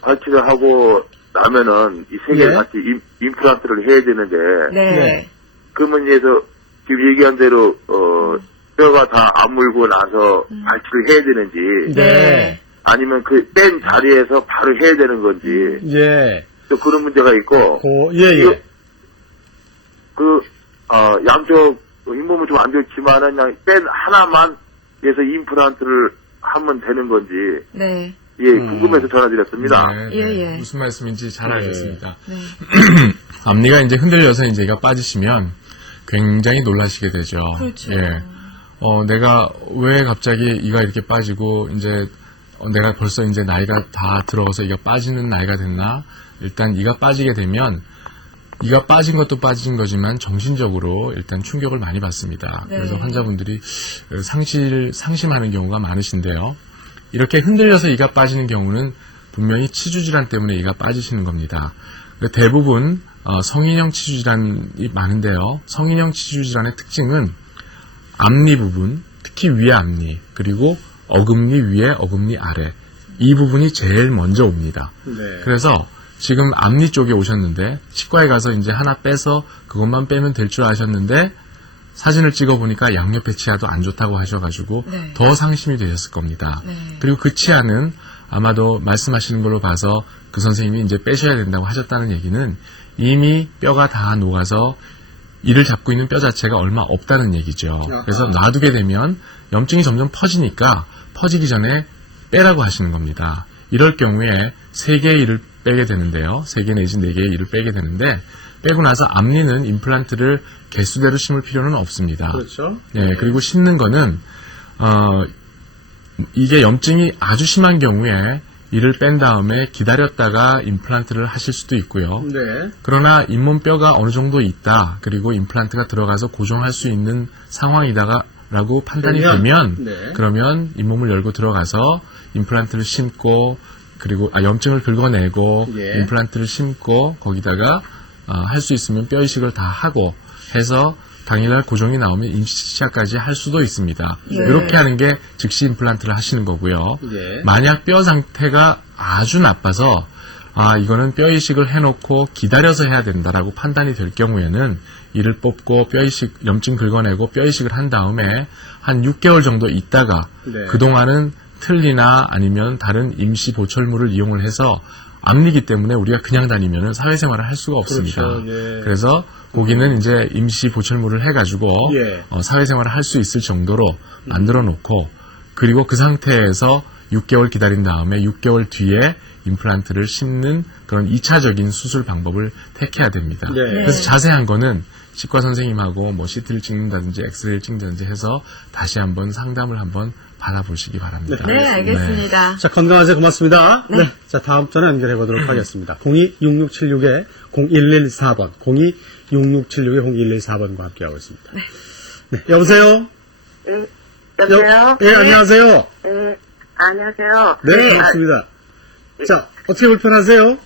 발치를 하고 나면은 이 3개를 예. 같이 임플란트를 해야 되는데, 네. 네. 그러면 이제 지금 얘기한 대로, 뼈가 다 아물고 나서 발치를 해야 되는지, 네. 아니면 그 뺀 자리에서 바로 해야 되는 건지, 예. 또 그런 문제가 있고, 예. 양쪽 잇몸은 좀 안 좋지만은 그냥 뺀 하나만 해서 임플란트를 하면 되는 건지, 네. 예, 궁금해서 전화드렸습니다. 네, 예, 네. 예. 무슨 말씀인지 잘 알겠습니다. 네. 앞니가 이제 흔들려서 이제 이가 빠지시면 굉장히 놀라시게 되죠. 그렇죠. 예. 내가 왜 갑자기 이가 이렇게 빠지고 이제 내가 벌써 이제 나이가 다 들어서 이가 빠지는 나이가 됐나? 일단 이가 빠지게 되면 이가 빠진 것도 빠진 거지만 정신적으로 일단 충격을 많이 받습니다. 네. 그래서 환자분들이 상심하는 경우가 많으신데요. 이렇게 흔들려서 이가 빠지는 경우는 분명히 치주질환 때문에 이가 빠지시는 겁니다. 대부분 성인형 치주질환이 많은데요. 성인형 치주질환의 특징은 앞니 부분, 특히 위에 앞니, 그리고 어금니 위에 어금니 아래 이 부분이 제일 먼저 옵니다. 네. 그래서 지금 앞니 쪽에 오셨는데 치과에 가서 이제 하나 빼서 그것만 빼면 될 줄 아셨는데 사진을 찍어보니까 양옆에 치아도 안 좋다고 하셔가지고 네. 더 상심이 되셨을 겁니다. 네. 그리고 그 치아는 아마도 말씀하시는 걸로 봐서 그 선생님이 이제 빼셔야 된다고 하셨다는 얘기는 이미 뼈가 다 녹아서 이를 잡고 있는 뼈 자체가 얼마 없다는 얘기죠. 그래서 놔두게 되면 염증이 점점 퍼지니까 퍼지기 전에 빼라고 하시는 겁니다. 이럴 경우에 3개의 이를 빼게 되는데요. 3개 내지 4개의 이를 빼게 되는데 빼고 나서 앞니는 임플란트를 개수대로 심을 필요는 없습니다. 그렇죠. 네, 그리고 심는 거는 이게 염증이 아주 심한 경우에 이를 뺀 다음에 기다렸다가 임플란트를 하실 수도 있고요. 네. 그러나 잇몸뼈가 어느 정도 있다, 그리고 임플란트가 들어가서 고정할 수 있는 상황이다라고 판단이 되면, 네. 그러면 잇몸을 열고 들어가서 임플란트를 심고, 그리고 염증을 긁어내고 예. 임플란트를 심고 거기다가 할 수 있으면 뼈 이식을 다 하고 해서 당일날 고정이 나오면 임시 시작까지 할 수도 있습니다. 이렇게 하는 게 즉시 임플란트를 하시는 거고요. 예. 만약 뼈 상태가 아주 나빠서 이거는 뼈 이식을 해놓고 기다려서 해야 된다라고 판단이 될 경우에는 이를 뽑고 뼈 이식, 염증 긁어내고 뼈 이식을 한 다음에 한 6개월 정도 있다가 네. 그동안은 틀니나 아니면 다른 임시 보철물을 이용을 해서 암이기 때문에 우리가 그냥 다니면 사회생활을 할 수가 없습니다. 그렇죠. 예. 그래서 거기는 이제 임시 보철물을 해가지고 예. 사회생활을 할 수 있을 정도로 만들어 놓고, 그리고 그 상태에서 6개월 기다린 다음에 6개월 뒤에 임플란트를 심는 그런 2차적인 수술 방법을 택해야 됩니다. 네. 그래서 자세한 거는 치과 선생님하고 뭐 CT를 찍는다든지 엑스레이를 찍는다든지 해서 다시 한번 상담을 한번 받아보시기 바랍니다. 네, 알겠습니다. 자, 건강하세요. 고맙습니다. 네. 자, 다음 전화 연결해 보도록 하겠습니다. 026676-0114번, 026676-0114번과 함께하고 있습니다. 네. 여보세요? 여보세요? 예, 안녕하세요. 네, 안녕하세요. 네, 반갑습니다. 자, 어떻게 불편하세요?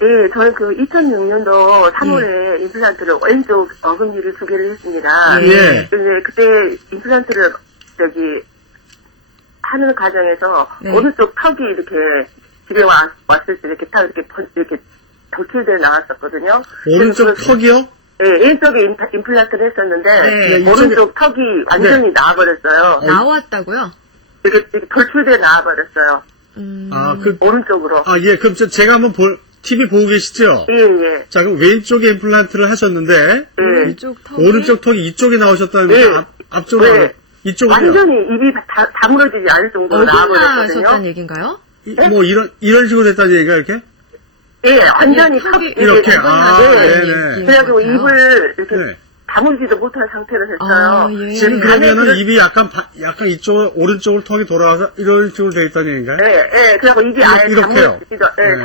네, 저는 그 2006년도 3월에 임플란트를 왼쪽 어금니를 2개를 했습니다. 예. 근데 그때 임플란트를 하는 과정에서 네. 오른쪽 턱이 이렇게 집에 왔을 때 이렇게 딱 이렇게 돌출돼 나왔었거든요. 오른쪽 그래서 턱이요? 네, 왼쪽에 임플란트를 했었는데 네. 오른쪽 턱이 완전히 나와버렸어요. 나왔다고요? 이렇게 돌출돼 나와버렸어요. 오른쪽으로. 예, 그럼 제가 한번 TV 보고 계시죠? 예, 예. 자, 그럼 왼쪽에 임플란트를 하셨는데, 오른쪽 턱이 오른쪽 턱이 이쪽에 나오셨다는 네. 거죠? 앞쪽으로. 네. 이쪽으로요? 완전히 입이 다물어지지 않을 정도로 나와버렸거든요. 어긋나셨다는 얘기인가요? 뭐, 이런 식으로 됐다는 얘기가 이렇게? 예, 완전히 턱이 이렇게, 네. 네네. 그래가지고 입을 이렇게 네. 다물지도 못할 상태로 됐어요. 예. 지금 안에 그러면은 그런- 입이 약간 이쪽, 오른쪽으로 턱이 돌아와서 이런 식으로 돼 있다는 얘기인가요? 예, 예, 그래갖고 입이 아예 이렇게요? 네.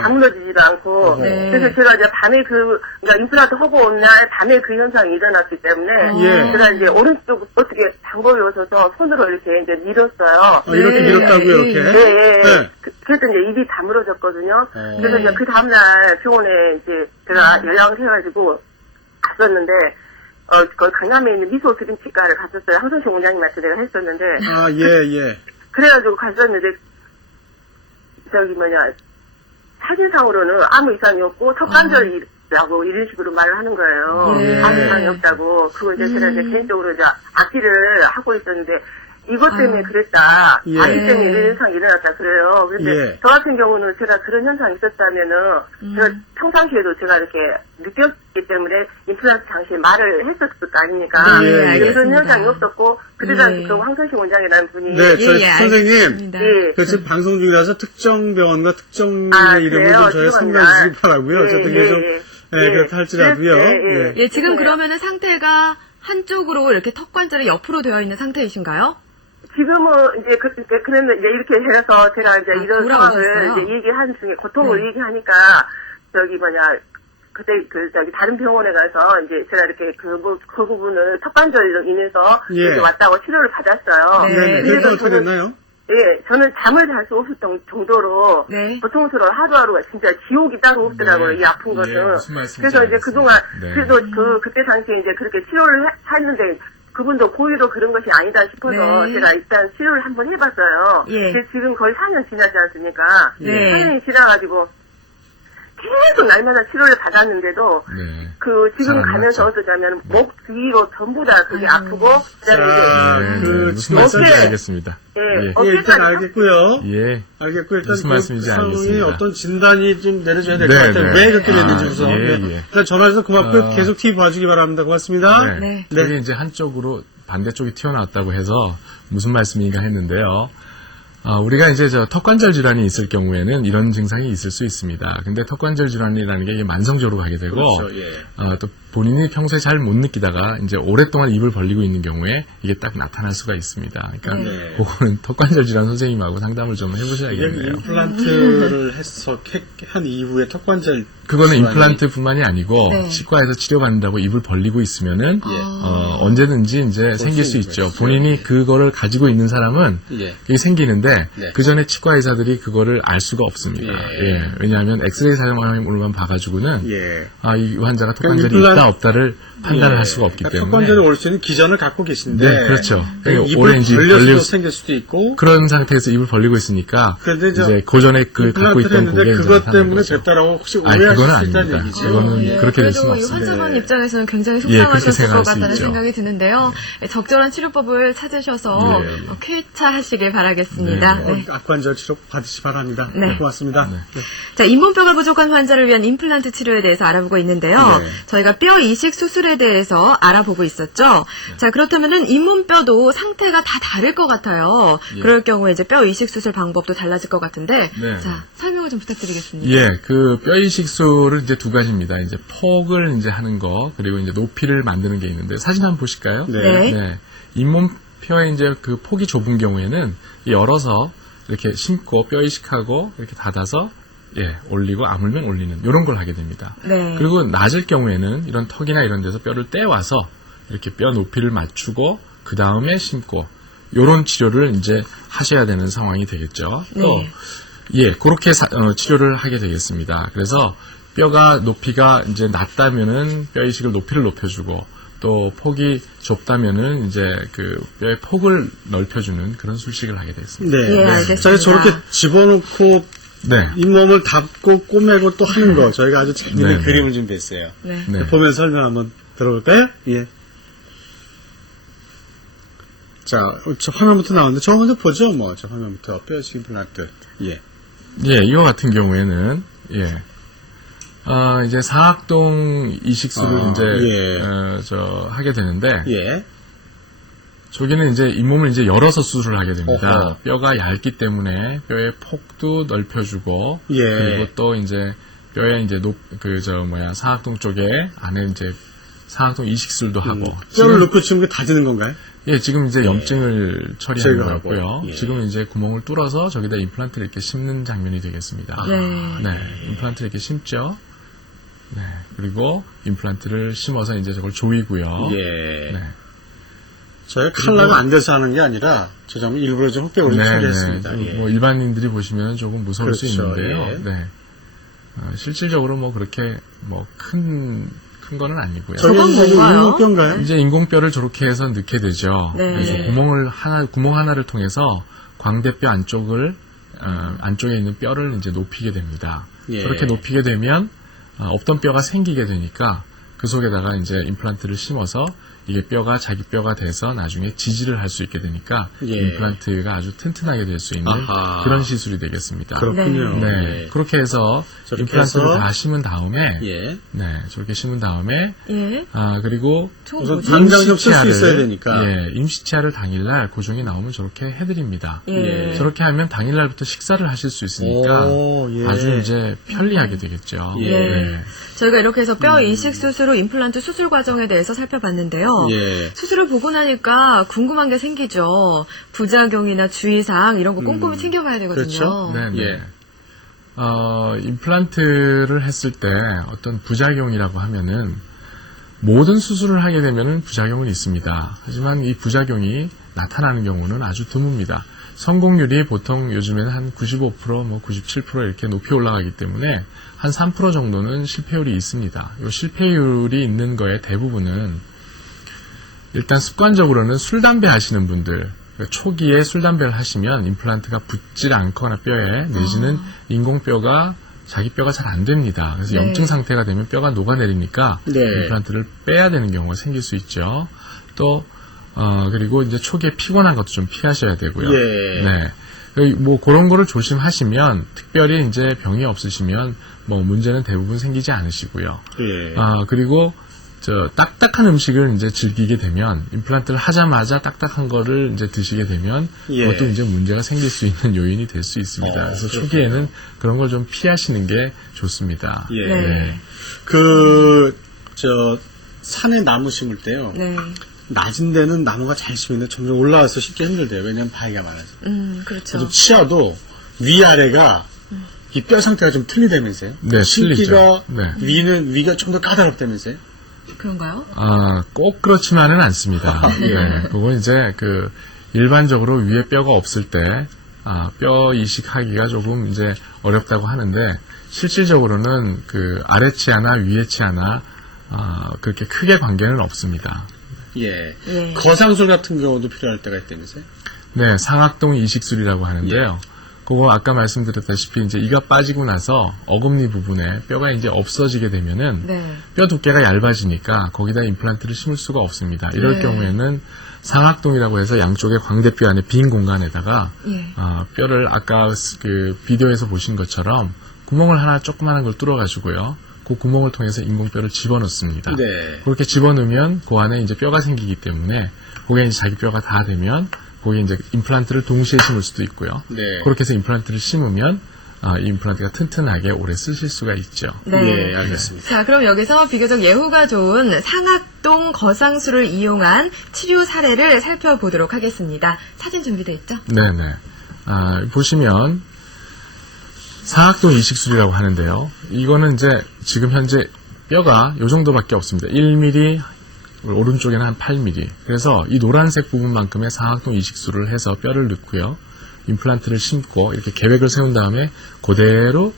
다물어지지도 않고. 네. 그래서 제가 이제 밤에 그러니까 임플란트 하고 온 날 밤에 그 현상이 일어났기 때문에. 예. 제가 이제 오른쪽 어떻게 방법이 없어서 손으로 이렇게 이제 밀었어요. 이렇게 네. 밀었다고요, 예, 이렇게? 예, 예. 네. 그래서 이제 입이 다물어졌거든요. 그래서 이제 그 다음날 병원에 이제 제가 연락을 해가지고 갔었는데, 그 강남에 있는 미소 드림 치과를 갔었어요. 황선식 원장님한테 내가 했었는데. 예. 그래가지고 갔었는데, 사진상으로는 아무 이상이 없고, 턱관절이라고 이런 식으로 말을 하는 거예요. 네. 아무 이상이 없다고. 그거 이제 제가 이제 개인적으로 이제 악기를 하고 있었는데, 이것 때문에 그랬다. 예. 악기 때문에 이런 현상이 일어났다 그래요. 근데 예. 저 같은 경우는 제가 그런 현상이 있었다면은, 제가 평상시에도 제가 이렇게 느꼈기 때문에 임플란트 당시에 말을 했었을 거 아닙니까? 예, 근데 알겠습니다. 이런 현상이 없었고, 그때 당시 예. 그 황선식 원장이라는 분이. 네, 저희 선생님. 알겠습니다. 예. 그 지금 방송 중이라서 특정 병원과 특정 이름을 그래요? 좀 저희 죄송합니다. 설명해 주시기 바라고요. 예, 어쨌든 예, 좀, 예. 그렇게 할지라도요. 예. 예, 지금 그러면은 상태가 한쪽으로 이렇게 턱관절이 옆으로 되어 있는 상태이신가요? 지금은 이제 그런데 이제 이렇게 해서 제가 이제 이런 돌아오셨어요? 상황을 이제 얘기하는 중에 고통을 얘기하니까 그때 다른 병원에 가서 이제 제가 이렇게 그 부분을 턱관절로 인해서 예. 여기 왔다고 치료를 받았어요. 네. 네, 그래서 어떻게 됐나요? 예, 저는 잠을 잘 수 없었던 정도로 네. 고통스러워 하루하루가 진짜 지옥이 따로 없더라고요. 네. 이 아픈 예, 것은. 무슨 말씀인지 그래서 이제 알겠습니다. 그동안 네. 그래도 그때 당시에 이제 그렇게 치료를 했는데 그분도 고의로 그런 것이 아니다 싶어서 네. 제가 일단 치료를 한번 해봤어요. 예. 근데 지금 거의 4년 지나지 않습니까? 네. 4년이 지나가지고 계속 날마다 치료를 받았는데도 네. 지금 잘 가면서 맞죠. 어떠냐면 목 뒤로 전부 다 그게 아프고 그다음에 자, 이제 무슨 말씀인지 어깨- 알겠습니다. 예. 예. 예, 일단 알겠고요. 예. 알겠고, 일단 무슨 말씀인지 상황이 알겠습니다. 어떤 진단이 좀 내려져야 될 것 네, 같아요. 네. 왜 이렇게 됐는지 우선. 예, 네. 예. 일단 전화해서 고맙고요. 계속 TV 봐주기 바랍니다. 고맙습니다. 네. 네. 그게 이제 한쪽으로 반대쪽이 튀어나왔다고 해서 무슨 말씀인가 했는데요. 우리가 이제 턱관절 질환이 있을 경우에는 이런 증상이 있을 수 있습니다. 근데 턱관절 질환이라는 게 이게 만성적으로 가게 되고, 그렇죠. 예. 또 본인이 평소에 잘 못 느끼다가 이제 오랫동안 입을 벌리고 있는 경우에 이게 딱 나타날 수가 있습니다. 그러니까 네. 그거는 턱관절 질환 선생님하고 상담을 좀 이게 해보셔야겠네요. 임플란트를 해서 한 이후에 턱관절 그거는 질환이- 임플란트뿐만이 아니고 네. 치과에서 치료받는다고 입을 벌리고 있으면은 예. 언제든지 이제 생길 수 있는 있죠. 거죠. 본인이 그거를 가지고 있는 사람은 예. 그게 생기는데 네. 그 전에 치과 의사들이 그거를 알 수가 없습니다. 예. 예. 왜냐하면 엑스레이 사용으로만 봐가지고는 예. 이 환자가 턱관절이 임플란트- 있다 없다를 판단을 예. 할 수가 없기 그러니까 때문에 턱관절이 올 수 있는 기전을 갖고 계신데 네, 그렇죠. 그러니까 입을 오렌지 벌려서 벌리고 생길 수도 있고 그런 상태에서 입을 벌리고 있으니까 그런데 이제 고전에 그 갖고 임플란트를 있던 했는데 그게 이제 그것 나타나는 때문에 거죠. 됐다라고 혹시 아니, 오해하실 그건 수 있다는 아닙니다. 얘기죠. 그거는 예. 그렇게 될 그래도 수는 이 없습니다. 환자분 입장에서는 굉장히 그렇게 속상하셨을 것 생각할 수 같다는 있죠. 생각이 드는데요. 적절한 치료법을 찾으셔서 예. 쾌차하시길 바라겠습니다. 네. 악관절 치료 받으시 바랍니다. 네. 네, 고맙습니다. 자, 잇몸뼈가 부족한 환자를 위한 임플란트 치료에 대해서 알아보고 있는데요. 네. 저희가 뼈 이식 수술에 대해서 알아보고 있었죠. 자, 그렇다면은 잇몸뼈도 상태가 다 다를 것 같아요. 예. 그럴 경우에 이제 뼈 이식 수술 방법도 달라질 것 같은데, 네. 자, 설명을 좀 부탁드리겠습니다. 예, 그 뼈 이식술은 이제 두 가지입니다. 이제 폭을 이제 하는 거, 그리고 이제 높이를 만드는 게 있는데 사진 한번 보실까요? 네. 잇몸뼈의 이제 그 폭이 좁은 경우에는 열어서 이렇게 심고 뼈 이식하고 이렇게 닫아서 올리고 아물면 올리는 이런 걸 하게 됩니다. 네. 그리고 낮을 경우에는 이런 턱이나 이런 데서 뼈를 떼와서 이렇게 뼈 높이를 맞추고 그 다음에 심고 이런 치료를 이제 하셔야 되는 상황이 되겠죠. 또 그렇게 치료를 하게 되겠습니다. 그래서 뼈가 높이가 이제 낮다면은 뼈 이식을 높이를 높여주고 또 폭이 좁다면은 이제 그 뼈의 폭을 넓혀주는 그런 술식을 하게 되겠습니다. 네. 예, 알겠습니다. 자, 저렇게 집어넣고 네. 잇몸을 닫고 꼬매고 또 하는 거 저희가 아주 재밌는 네. 그림을 준비했어요. 네. 네. 보면서 설명 한번 들어볼까요? 예. 자, 저 화면부터 나오는데 저 먼저 보죠. 저 화면부터 뼈 이식 임플란트. 예. 이거 같은 경우에는 이제 사학동 이식술을 이제 하게 되는데 예. 저기는 이제 잇몸을 이제 열어서 수술을 하게 됩니다. 어허. 뼈가 얇기 때문에 뼈의 폭도 넓혀주고 예. 그리고 또 이제 뼈에 이제 사학동 쪽에 안에 이제 사학동 이식술도 하고 뼈를 넣고 지금 다지는 건가요? 지금 이제 염증을 처리하는 것 제거하고. 같고요. 예. 지금 이제 구멍을 뚫어서 저기다 임플란트를 이렇게 심는 장면이 되겠습니다. 네. 임플란트를 이렇게 심죠. 네, 그리고 임플란트를 심어서 이제 저걸 조이고요. 예. 네. 저희 칼라가 안 돼서 하는 게 아니라 저 점 일부러 좀 흑백으로 처리했습니다. 예. 뭐 일반인들이 보시면 조금 무서울 수 그렇죠. 있는데요. 예. 네. 실질적으로 뭐 그렇게 뭐 큰 거는 아니고요. 저건 뭔가요? 인공뼈인가요? 이제 인공뼈를 저렇게 해서 넣게 되죠. 네. 그래서 구멍 하나를 통해서 광대뼈 안쪽에 있는 뼈를 이제 높이게 됩니다. 예. 그렇게 높이게 되면 없던 뼈가 생기게 되니까 그 속에다가 이제 임플란트를 심어서 이게 뼈가 자기 뼈가 돼서 나중에 지지를 할 수 있게 되니까 예. 임플란트가 아주 튼튼하게 될 수 있는 아하. 그런 시술이 되겠습니다. 그렇군요. 네. 그렇게 해서 저렇게 임플란트를 해서 다 심은 다음에 예. 저렇게 심은 다음에 예. 그리고 저거 우선 뭐지? 당장 좀 쓸 수 있어야 되니까. 임시치아를 당일날 고종이 나오면 저렇게 해드립니다. 예. 저렇게 하면 당일날부터 식사를 하실 수 있으니까 오, 예. 아주 이제 편리하게 되겠죠. 예. 네. 저희가 이렇게 해서 뼈 이식 수술 후 임플란트 수술 과정에 대해서 살펴봤는데요. 예. 수술을 보고 나니까 궁금한 게 생기죠. 부작용이나 주의사항 이런 거 꼼꼼히 챙겨봐야 되거든요. 그렇죠. 네. 예. 임플란트를 했을 때 어떤 부작용이라고 하면은 모든 수술을 하게 되면은 부작용은 있습니다. 하지만 이 부작용이 나타나는 경우는 아주 드뭅니다. 성공률이 보통 요즘에는 한 95%, 97% 이렇게 높이 올라가기 때문에 한 3% 정도는 실패율이 있습니다. 이 실패율이 있는 거의 대부분은 일단 습관적으로는 술, 담배 하시는 분들, 초기에 술, 담배를 하시면 임플란트가 붙질 않거나 뼈에 내지는 인공뼈가 자기 뼈가 잘 안 됩니다. 그래서 네. 염증 상태가 되면 뼈가 녹아내리니까 네. 임플란트를 빼야 되는 경우가 생길 수 있죠. 또 그리고 이제 초기에 피곤한 것도 좀 피하셔야 되고요. 예. 네. 뭐 그런 거를 조심하시면 특별히 이제 병이 없으시면 뭐 문제는 대부분 생기지 않으시고요. 예. 그리고 딱딱한 음식을 이제 즐기게 되면, 임플란트를 하자마자 딱딱한 거를 이제 드시게 되면, 예. 그것도 이제 문제가 생길 수 있는 요인이 될 수 있습니다. 그래서 초기에는 그런 걸 좀 피하시는 게 좋습니다. 예. 네. 산에 나무 심을 때요. 네. 낮은 데는 나무가 잘 심는데 점점 올라와서 심기 힘들대요. 왜냐면 바위가 많아서. 그렇죠. 그래서 치아도 위아래가 이 뼈 상태가 좀 틀리다면서요? 네, 심기가 틀리죠. 위가 좀 더 까다롭다면서요? 그런가요? 꼭 그렇지만은 않습니다. 예. 그건 이제 일반적으로 위에 뼈가 없을 때, 뼈 이식하기가 조금 이제 어렵다고 하는데, 실질적으로는 아래 치아나 위에 치아나, 그렇게 크게 관계는 없습니다. 예. 예. 거상술 같은 경우도 필요할 때가 있다면서요? 네, 상악동 이식술이라고 하는데요. 그거 아까 말씀드렸다시피 이제 이가 빠지고 나서 어금니 부분에 뼈가 이제 없어지게 되면은 네. 뼈 두께가 얇아지니까 거기다 임플란트를 심을 수가 없습니다. 이럴 네. 경우에는 상악동이라고 해서 양쪽의 광대뼈 안에 빈 공간에다가 예. 뼈를 아까 비디오에서 보신 것처럼 구멍을 하나 조그마한 걸 뚫어가지고요. 그 구멍을 통해서 잇몸뼈를 집어넣습니다. 네. 그렇게 집어넣으면 그 안에 이제 뼈가 생기기 때문에 그게 이제 자기 뼈가 다 되면 거기에 이제 임플란트를 동시에 심을 수도 있고요. 네. 그렇게 해서 임플란트를 심으면 이 임플란트가 튼튼하게 오래 쓰실 수가 있죠. 네. 예, 알겠습니다. 자, 그럼 여기서 비교적 예후가 좋은 상악동 거상술을 이용한 치료 사례를 살펴보도록 하겠습니다. 사진 준비되어 있죠? 네네. 보시면 상악동 이식술이라고 하는데요. 이거는 이제 지금 현재 뼈가 요 정도밖에 없습니다. 1mm, 오른쪽에는 한 8mm. 그래서 이 노란색 부분만큼의 상악동 이식술을 해서 뼈를 넣고요. 임플란트를 심고 이렇게 계획을 세운 다음에 그대로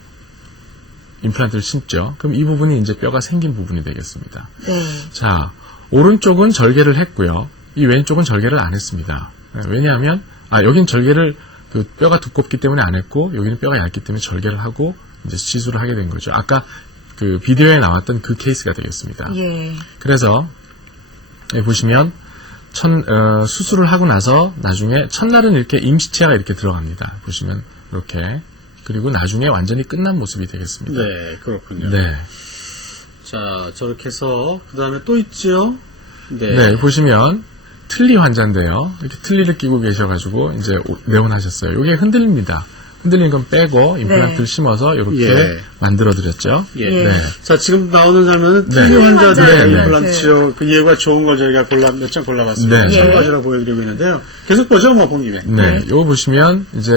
임플란트를 심죠. 그럼 이 부분이 이제 뼈가 생긴 부분이 되겠습니다. 네. 자, 오른쪽은 절개를 했고요. 이 왼쪽은 절개를 안 했습니다. 왜냐하면 여긴 절개를 뼈가 두껍기 때문에 안 했고 여기는 뼈가 얇기 때문에 절개를 하고 이제 시술을 하게 된 거죠. 아까 비디오에 나왔던 그 케이스가 되겠습니다. 예. 그래서 여기 보시면 수술을 하고 나서 나중에 첫날은 이렇게 임시치아가 이렇게 들어갑니다. 보시면 이렇게. 그리고 나중에 완전히 끝난 모습이 되겠습니다. 네, 그렇군요. 네. 자, 저렇게 해서 그 다음에 또 있죠. 네, 보시면 틀니 환자인데요. 이렇게 틀니를 끼고 계셔가지고 이제 내원하셨어요. 이게 흔들립니다. 흔들리는 건 빼고 임플란트를 심어서 이렇게 예. 만들어드렸죠. 예. 예. 네. 자, 지금 나오는 장면은 네. 틀니 환자들의 네, 네. 임플란트 치료 그 예후가 좋은 걸 저희가 몇 장 골라봤습니다. 네. 첫 예. 가지로 보여드리고 있는데요. 계속 보죠, 본 김에. 네, 요거 보시면 이제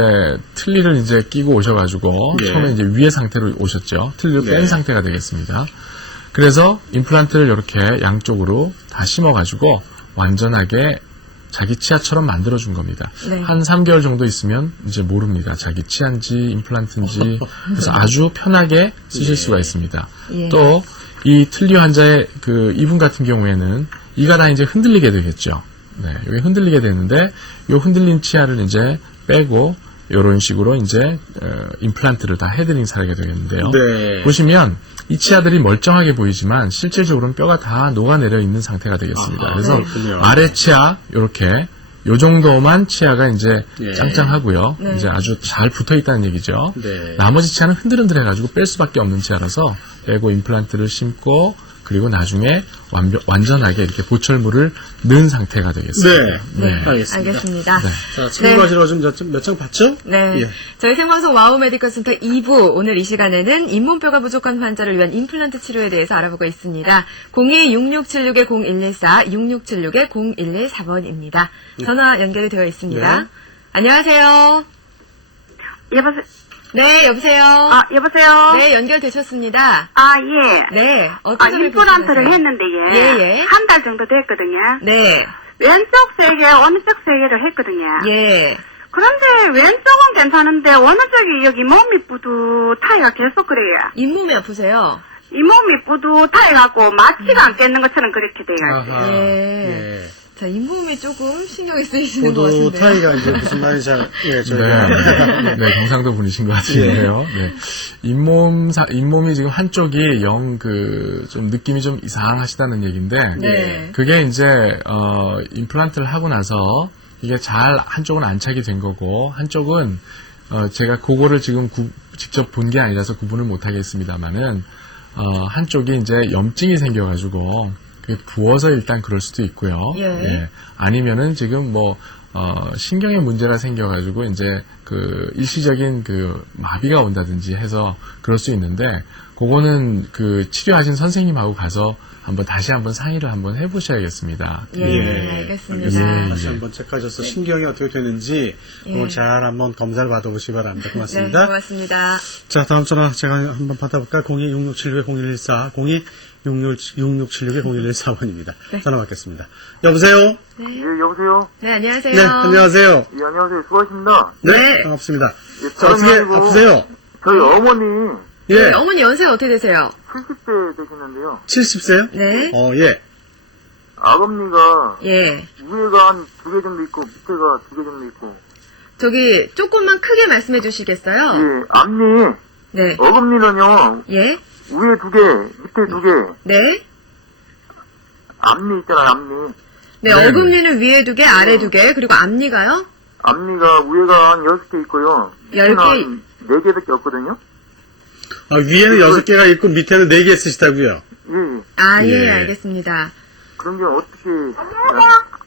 틀니를 이제 끼고 오셔가지고 예. 처음에 이제 위의 상태로 오셨죠. 틀니를 네. 뺀 상태가 되겠습니다. 그래서 임플란트를 이렇게 양쪽으로 다 심어가지고 완전하게 자기 치아처럼 만들어준 겁니다. 네. 한 3개월 정도 있으면 이제 모릅니다. 자기 치아인지 임플란트인지. 그래서 아주 편하게 쓰실 수가 있습니다. 예. 또 이 틀니 환자의 이분 같은 경우에는 이가 다 이제 흔들리게 되겠죠. 네, 여기 흔들리게 되는데 이 흔들린 치아를 이제 빼고 이런 식으로 이제 임플란트를 다 해드린 사례가 되겠는데요. 네. 보시면 이 치아들이 멀쩡하게 보이지만 실질적으로는 뼈가 다 녹아내려 있는 상태가 되겠습니다. 그래서 그렇군요. 아래 치아 이렇게 요 정도만 치아가 이제 예. 짱짱하고요. 네. 이제 아주 잘 붙어 있다는 얘기죠. 네. 나머지 치아는 흔들흔들해가지고 뺄 수밖에 없는 치아라서 빼고 임플란트를 심고 그리고 나중에 완전하게 이렇게 보철물을 넣은 상태가 되겠습니다. 네. 알겠습니다. 알겠습니다. 네. 자, 참고하시러 좀 몇 장 봤죠? 네. 예. 저희 생방송 와우 메디컬 센터 2부 오늘 이 시간에는 잇몸뼈가 부족한 환자를 위한 임플란트 치료에 대해서 알아보고 있습니다. 02-6676-0114, 6676-0114번입니다. 전화 연결이 되어 있습니다. 네. 안녕하세요. 여보세요? 네, 여보세요. 여보세요? 네, 연결되셨습니다. 예. 네, 어떤 점을 임플란트를 보시면서요? 했는데, 예. 한 달 정도 됐거든요. 네, 왼쪽 3개, 오른쪽 3개를 했거든요. 예. 그런데 왼쪽은 괜찮은데, 어느 쪽이 여기 몸이 뿌듯하기가 계속 그래요. 잇몸이 아프세요? 이 몸이 뿌듯해갖고 마취가 안 깼는 것처럼 그렇게 돼요. 아하. 예. 예. 자, 잇몸이 조금 신경이 쓰이시는 것 같은데요. 모두 타이가 이제 무슨 말인지 저희가. 네, 경상도 분이신 것 같은데요. 네. 잇몸이 지금 한쪽이 좀 느낌이 좀 이상하시다는 얘기인데, 네. 그게 이제, 임플란트를 하고 나서 이게 잘 한쪽은 안착이 된 거고, 한쪽은, 제가 그거를 지금 직접 본 게 아니라서 구분을 못 하겠습니다만은, 한쪽이 이제 염증이 생겨가지고, 그게 부어서 일단 그럴 수도 있고요. 예. 아니면은 지금 신경에 문제가 생겨가지고 이제 그 일시적인 그 마비가 온다든지 해서 그럴 수 있는데 그거는 그 치료하신 선생님하고 가서 다시 한번 상의를 한번 해보셔야겠습니다. 예, 알겠습니다. 다시 한번 체크하셔서 신경이 어떻게 되는지 오늘 잘 한번 검사를 받아보시기 바랍니다. 고맙습니다. 네, 고맙습니다. 자, 다음 전화 제가 한번 받아볼까요? 02-6676-0114, 02-6676-0114번입니다. 전화 받겠습니다. 여보세요? 예, 여보세요? 네, 안녕하세요. 네, 안녕하세요. 예, 안녕하세요. 수고하십니다. 네, 반갑습니다. 예, 어떻게 저는 아프세요? 저희 어머니 예, 네, 어머니 연세가 어떻게 되세요? 70대 되시는데요. 70세요? 네. 예. 아버님가 예. 위에가 한 2개 정도 있고 밑에가 2개 정도 있고. 저기 조금만 크게 말씀해 주시겠어요? 예, 앞니 네. 어금니는요. 예. 위에 2개, 밑에 2개. 네. 앞니 있잖아요, 앞니. 네, 어금니는 위에 2개, 아래 2개, 그리고 앞니가요? 앞니가 위에가 한 6개 있고요. 10개. 한 4개밖에 없거든요. 위에는 6개가 있고 밑에는 4개 쓰시다고요? 예, 예. 아, 예, 예. 알겠습니다. 그런 게 어떻게.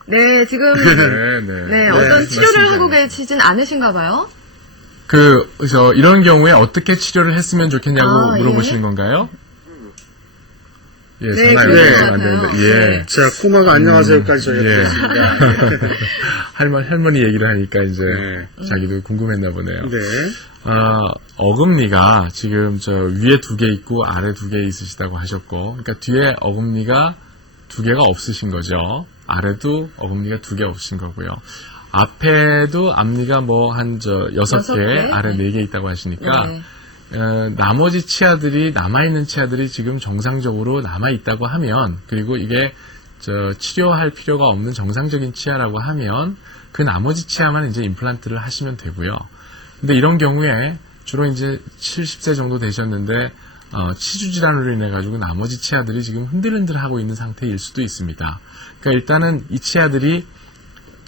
네, 지금 네, 어떤 치료를 하고 계시진 않으신가 봐요? 이런 경우에 어떻게 치료를 했으면 좋겠냐고 아, 물어보시는 예. 건가요? 예, 네, 전화 그럴 것 연결이 안 같아요. 되는데, 예. 네. 자, 꼬마가 안녕하세요까지 저희가 예. 드렸습니다. 할머니 얘기를 하니까 이제 네. 자기도 궁금했나 보네요. 네. 어금니가 지금 위에 2개 있고 아래 2개 있으시다고 하셨고, 그러니까 뒤에 어금니가 2개가 없으신 거죠. 아래도 어금니가 2개 없으신 거고요. 앞에도 앞니가 한 6개, 아래 4개 있다고 하시니까, 네. 나머지 치아들이, 남아있는 치아들이 지금 정상적으로 남아있다고 하면, 그리고 이게 치료할 필요가 없는 정상적인 치아라고 하면, 그 나머지 치아만 이제 임플란트를 하시면 되고요. 근데 이런 경우에 주로 이제 70세 정도 되셨는데, 치주 질환으로 인해 가지고 나머지 치아들이 지금 흔들흔들하고 있는 상태일 수도 있습니다. 그러니까 일단은 이 치아들이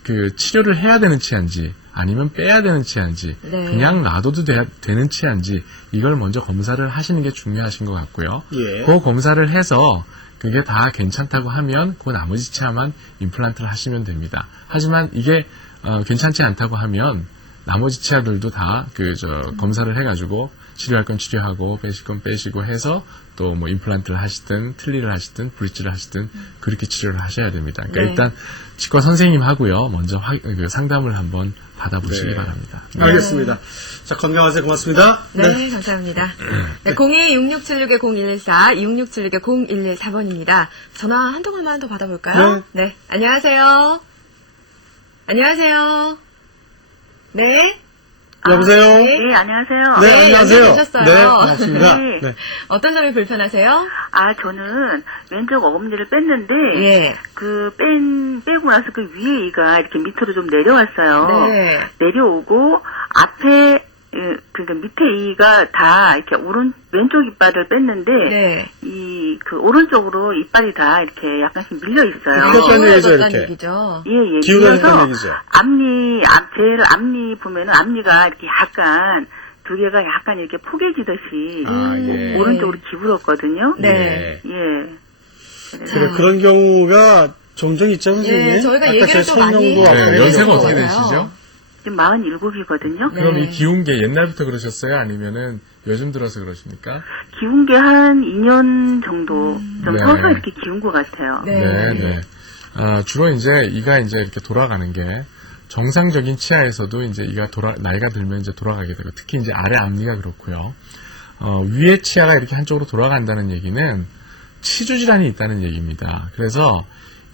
그 치료를 해야 되는 치아인지 아니면 빼야 되는 치아인지 네. 그냥 놔둬도 되는 치아인지 이걸 먼저 검사를 하시는 게 중요하신 것 같고요. 예. 그 검사를 해서 그게 다 괜찮다고 하면 그 나머지 치아만 임플란트를 하시면 됩니다. 하지만 이게 괜찮지 않다고 하면 나머지 치아들도 다 검사를 해가지고 치료할 건 치료하고 빼실 건 빼시고 해서 또 임플란트를 하시든 틀니를 하시든 브릿지를 하시든 그렇게 치료를 하셔야 됩니다. 그러니까 네. 일단 치과 선생님하고요 먼저 상담을 한번 받아보시기 네. 바랍니다. 알겠습니다. 자, 건강하세요. 고맙습니다. 네, 감사합니다. 네, 02-6676-0114, 6676-0114번입니다. 전화 한 통화만 더 받아볼까요? 네. 안녕하세요. 안녕하세요. 네. 여보세요? 네, 안녕하세요. 네, 네, 안녕하세요. 연락주셨어요. 네, 반갑습니다. 네. 네. 어떤 점이 불편하세요? 저는 왼쪽 어금니를 뺐는데, 예. 빼고 나서 그 위에 이가 이렇게 밑으로 좀 내려왔어요. 네. 내려오고, 앞에, 그러니까 밑에 이가 다 이렇게 왼쪽 이빨을 뺐는데, 네. 오른쪽으로 이빨이 다 이렇게 약간씩 밀려 있어요. 기울어졌다는 얘기죠, 기울어졌다는 이렇게. 얘기죠. 예. 기울어졌다는 그래서 얘기죠. 제일 앞니 보면은 앞니가 이렇게 약간, 2개가 약간 이렇게 포개지듯이, 예. 오른쪽으로 기울었거든요. 네. 예. 그래, 그런 경우가 종종 있죠, 선생님? 예, 저희가 아까 얘기를 제 또 많이 설명도 아까 네, 네, 연세가 그런 어떻게 거예요. 되시죠? 지금 47이거든요. 네. 그럼 이 기운 게 옛날부터 그러셨어요? 아니면은 요즘 들어서 그러십니까? 기운 게 한 2년 정도 좀 네. 서서 이렇게 기운 것 같아요. 네. 주로 이제 이가 이제 이렇게 돌아가는 게 정상적인 치아에서도 이제 이가 나이가 들면 이제 돌아가게 되고 특히 이제 아래 앞니가 그렇고요. 위에 치아가 이렇게 한쪽으로 돌아간다는 얘기는 치주 질환이 있다는 얘기입니다. 그래서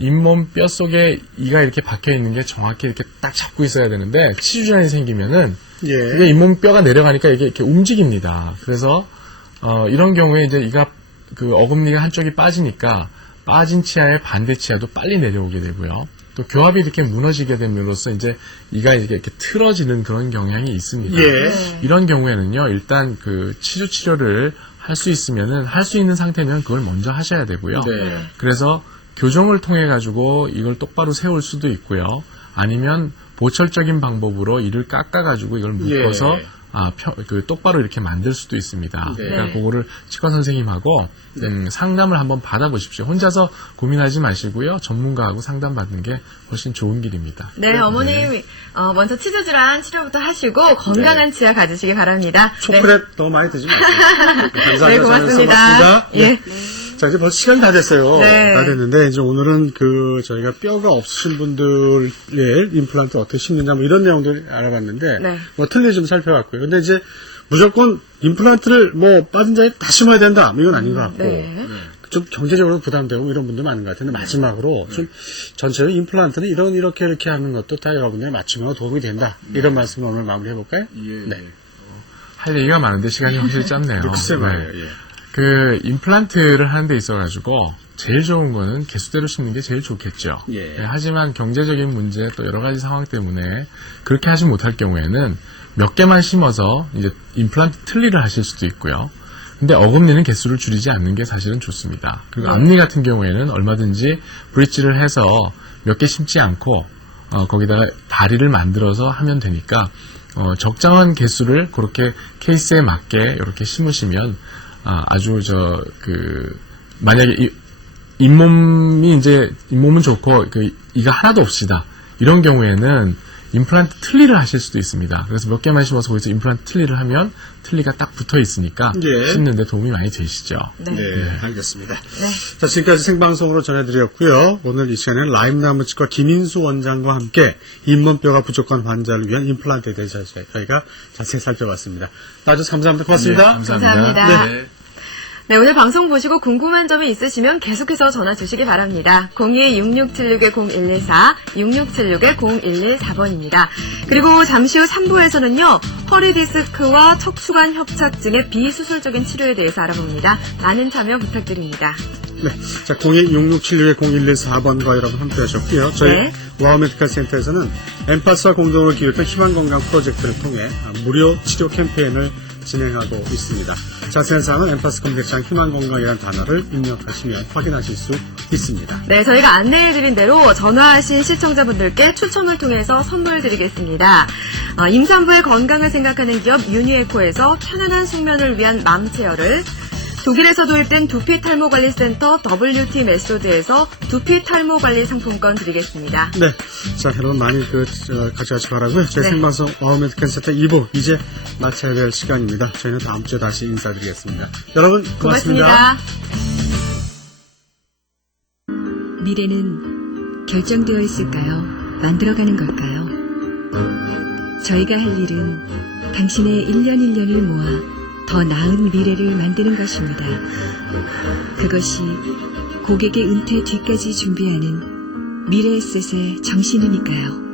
잇몸 뼈 속에 이가 이렇게 박혀 있는 게 정확히 이렇게 딱 잡고 있어야 되는데 치주 질환이 생기면은 예. 이게 잇몸 뼈가 내려가니까 이게 이렇게 움직입니다. 그래서 이런 경우에 이제 이가 어금니가 한쪽이 빠지니까 빠진 치아의 반대 치아도 빨리 내려오게 되고요. 또 교합이 이렇게 무너지게 됨으로써 이제 이가 이렇게 틀어지는 그런 경향이 있습니다. 예. 이런 경우에는요, 일단 치주 치료를 할 수 있으면은 할 수 있는 상태면 그걸 먼저 하셔야 되고요. 네. 그래서 교정을 통해 가지고 이걸 똑바로 세울 수도 있고요. 아니면 보철적인 방법으로 이를 깎아 가지고 이걸 묶어서 예. 똑바로 이렇게 만들 수도 있습니다. 네. 그러니까 그거를 치과 선생님하고 상담을 한번 받아보십시오. 혼자서 고민하지 마시고요. 전문가하고 상담받는 게 훨씬 좋은 길입니다. 네, 어머님 먼저 치주 질환 치료부터 하시고 건강한 치아 가지시기 바랍니다. 초콜릿 너무 많이 드지 마세요. 감사합니다. 네, 고맙습니다. 예. 자, 이제 벌써 시간이 다 됐어요. 네. 다 됐는데, 이제 오늘은 저희가 뼈가 없으신 분들의 임플란트 어떻게 심는지 뭐 이런 내용들 알아봤는데, 네. 뭐 틀리 좀 살펴봤고요. 근데 이제 무조건 임플란트를 뭐 빠진 자에 다 심어야 된다. 뭐 이건 아닌 것 같고, 네. 좀 경제적으로 부담되고 이런 분들 많은 것 같은데, 마지막으로 좀 전체적으로 임플란트는 이렇게 하는 것도 다 여러분들의 맞춤으로 도움이 된다. 이런 말씀을 오늘 마무리 해볼까요? 네. 할 얘기가 많은데 시간이 훨씬 짧네요. 글쎄 말이에요. 예. 임플란트를 하는 데 있어가지고 제일 좋은 거는 개수대로 심는 게 제일 좋겠죠. 예. 하지만 경제적인 문제 또 여러 가지 상황 때문에 그렇게 하지 못할 경우에는 몇 개만 심어서 이제 임플란트 틀니를 하실 수도 있고요. 근데 어금니는 개수를 줄이지 않는 게 사실은 좋습니다. 그리고 앞니 같은 경우에는 얼마든지 브릿지를 해서 몇 개 심지 않고 거기다가 다리를 만들어서 하면 되니까 적정한 개수를 그렇게 케이스에 맞게 이렇게 심으시면 아주 만약에 잇몸은 좋고 이가 하나도 없시다. 이런 경우에는 임플란트 틀니를 하실 수도 있습니다. 그래서 몇 개만 심어서 거기서 임플란트 틀니를 하면 틀니가 딱 붙어 있으니까 예. 심는데 도움이 많이 되시죠. 네. 네, 알겠습니다. 자, 지금까지 생방송으로 전해드렸고요. 오늘 이 시간에는 라임나무치과 김인수 원장과 함께 잇몸뼈가 부족한 환자를 위한 임플란트에 대해서 저희가 자세히 살펴봤습니다. 나와주셔서 감사합니다. 고맙습니다. 네, 감사합니다. 감사합니다. 네, 오늘 방송 보시고 궁금한 점이 있으시면 계속해서 전화 주시기 바랍니다. 02-6676-0114, 6676-0114번입니다. 그리고 잠시 후 3부에서는요, 허리 디스크와 척추관 협착증의 비수술적인 치료에 대해서 알아봅니다. 많은 참여 부탁드립니다. 네, 자, 02-6676-0114번과 여러분 함께 하셨고요. 저희 네. 와우메디칼 센터에서는 엠파스와 공동으로 기획한 희망건강 프로젝트를 통해 무료 치료 캠페인을 진행하고 있습니다. 자세한 사항은 엠파스 검색창 희망건강이라는 단어를 입력하시면 확인하실 수 있습니다. 네, 저희가 안내해드린 대로 전화하신 시청자분들께 추첨을 통해서 선물 드리겠습니다. 임산부의 건강을 생각하는 기업 유니에코에서 편안한 숙면을 위한 맘체어를, 독일에서 도입된 두피 탈모 관리 센터 WT 메소드에서 두피 탈모 관리 상품권 드리겠습니다. 네, 자, 여러분 많이 같이 바라고요. 저희 네. 생방송 와우메디칼 센터 2부 이제 마쳐야 될 시간입니다. 저희는 다음 주에 다시 인사드리겠습니다. 여러분 고맙습니다. 미래는 결정되어 있을까요? 만들어가는 걸까요? 저희가 할 일은 당신의 1년 1년을 모아 더 나은 미래를 만드는 것입니다. 그것이 고객의 은퇴 뒤까지 준비하는 미래에셋의 정신이니까요.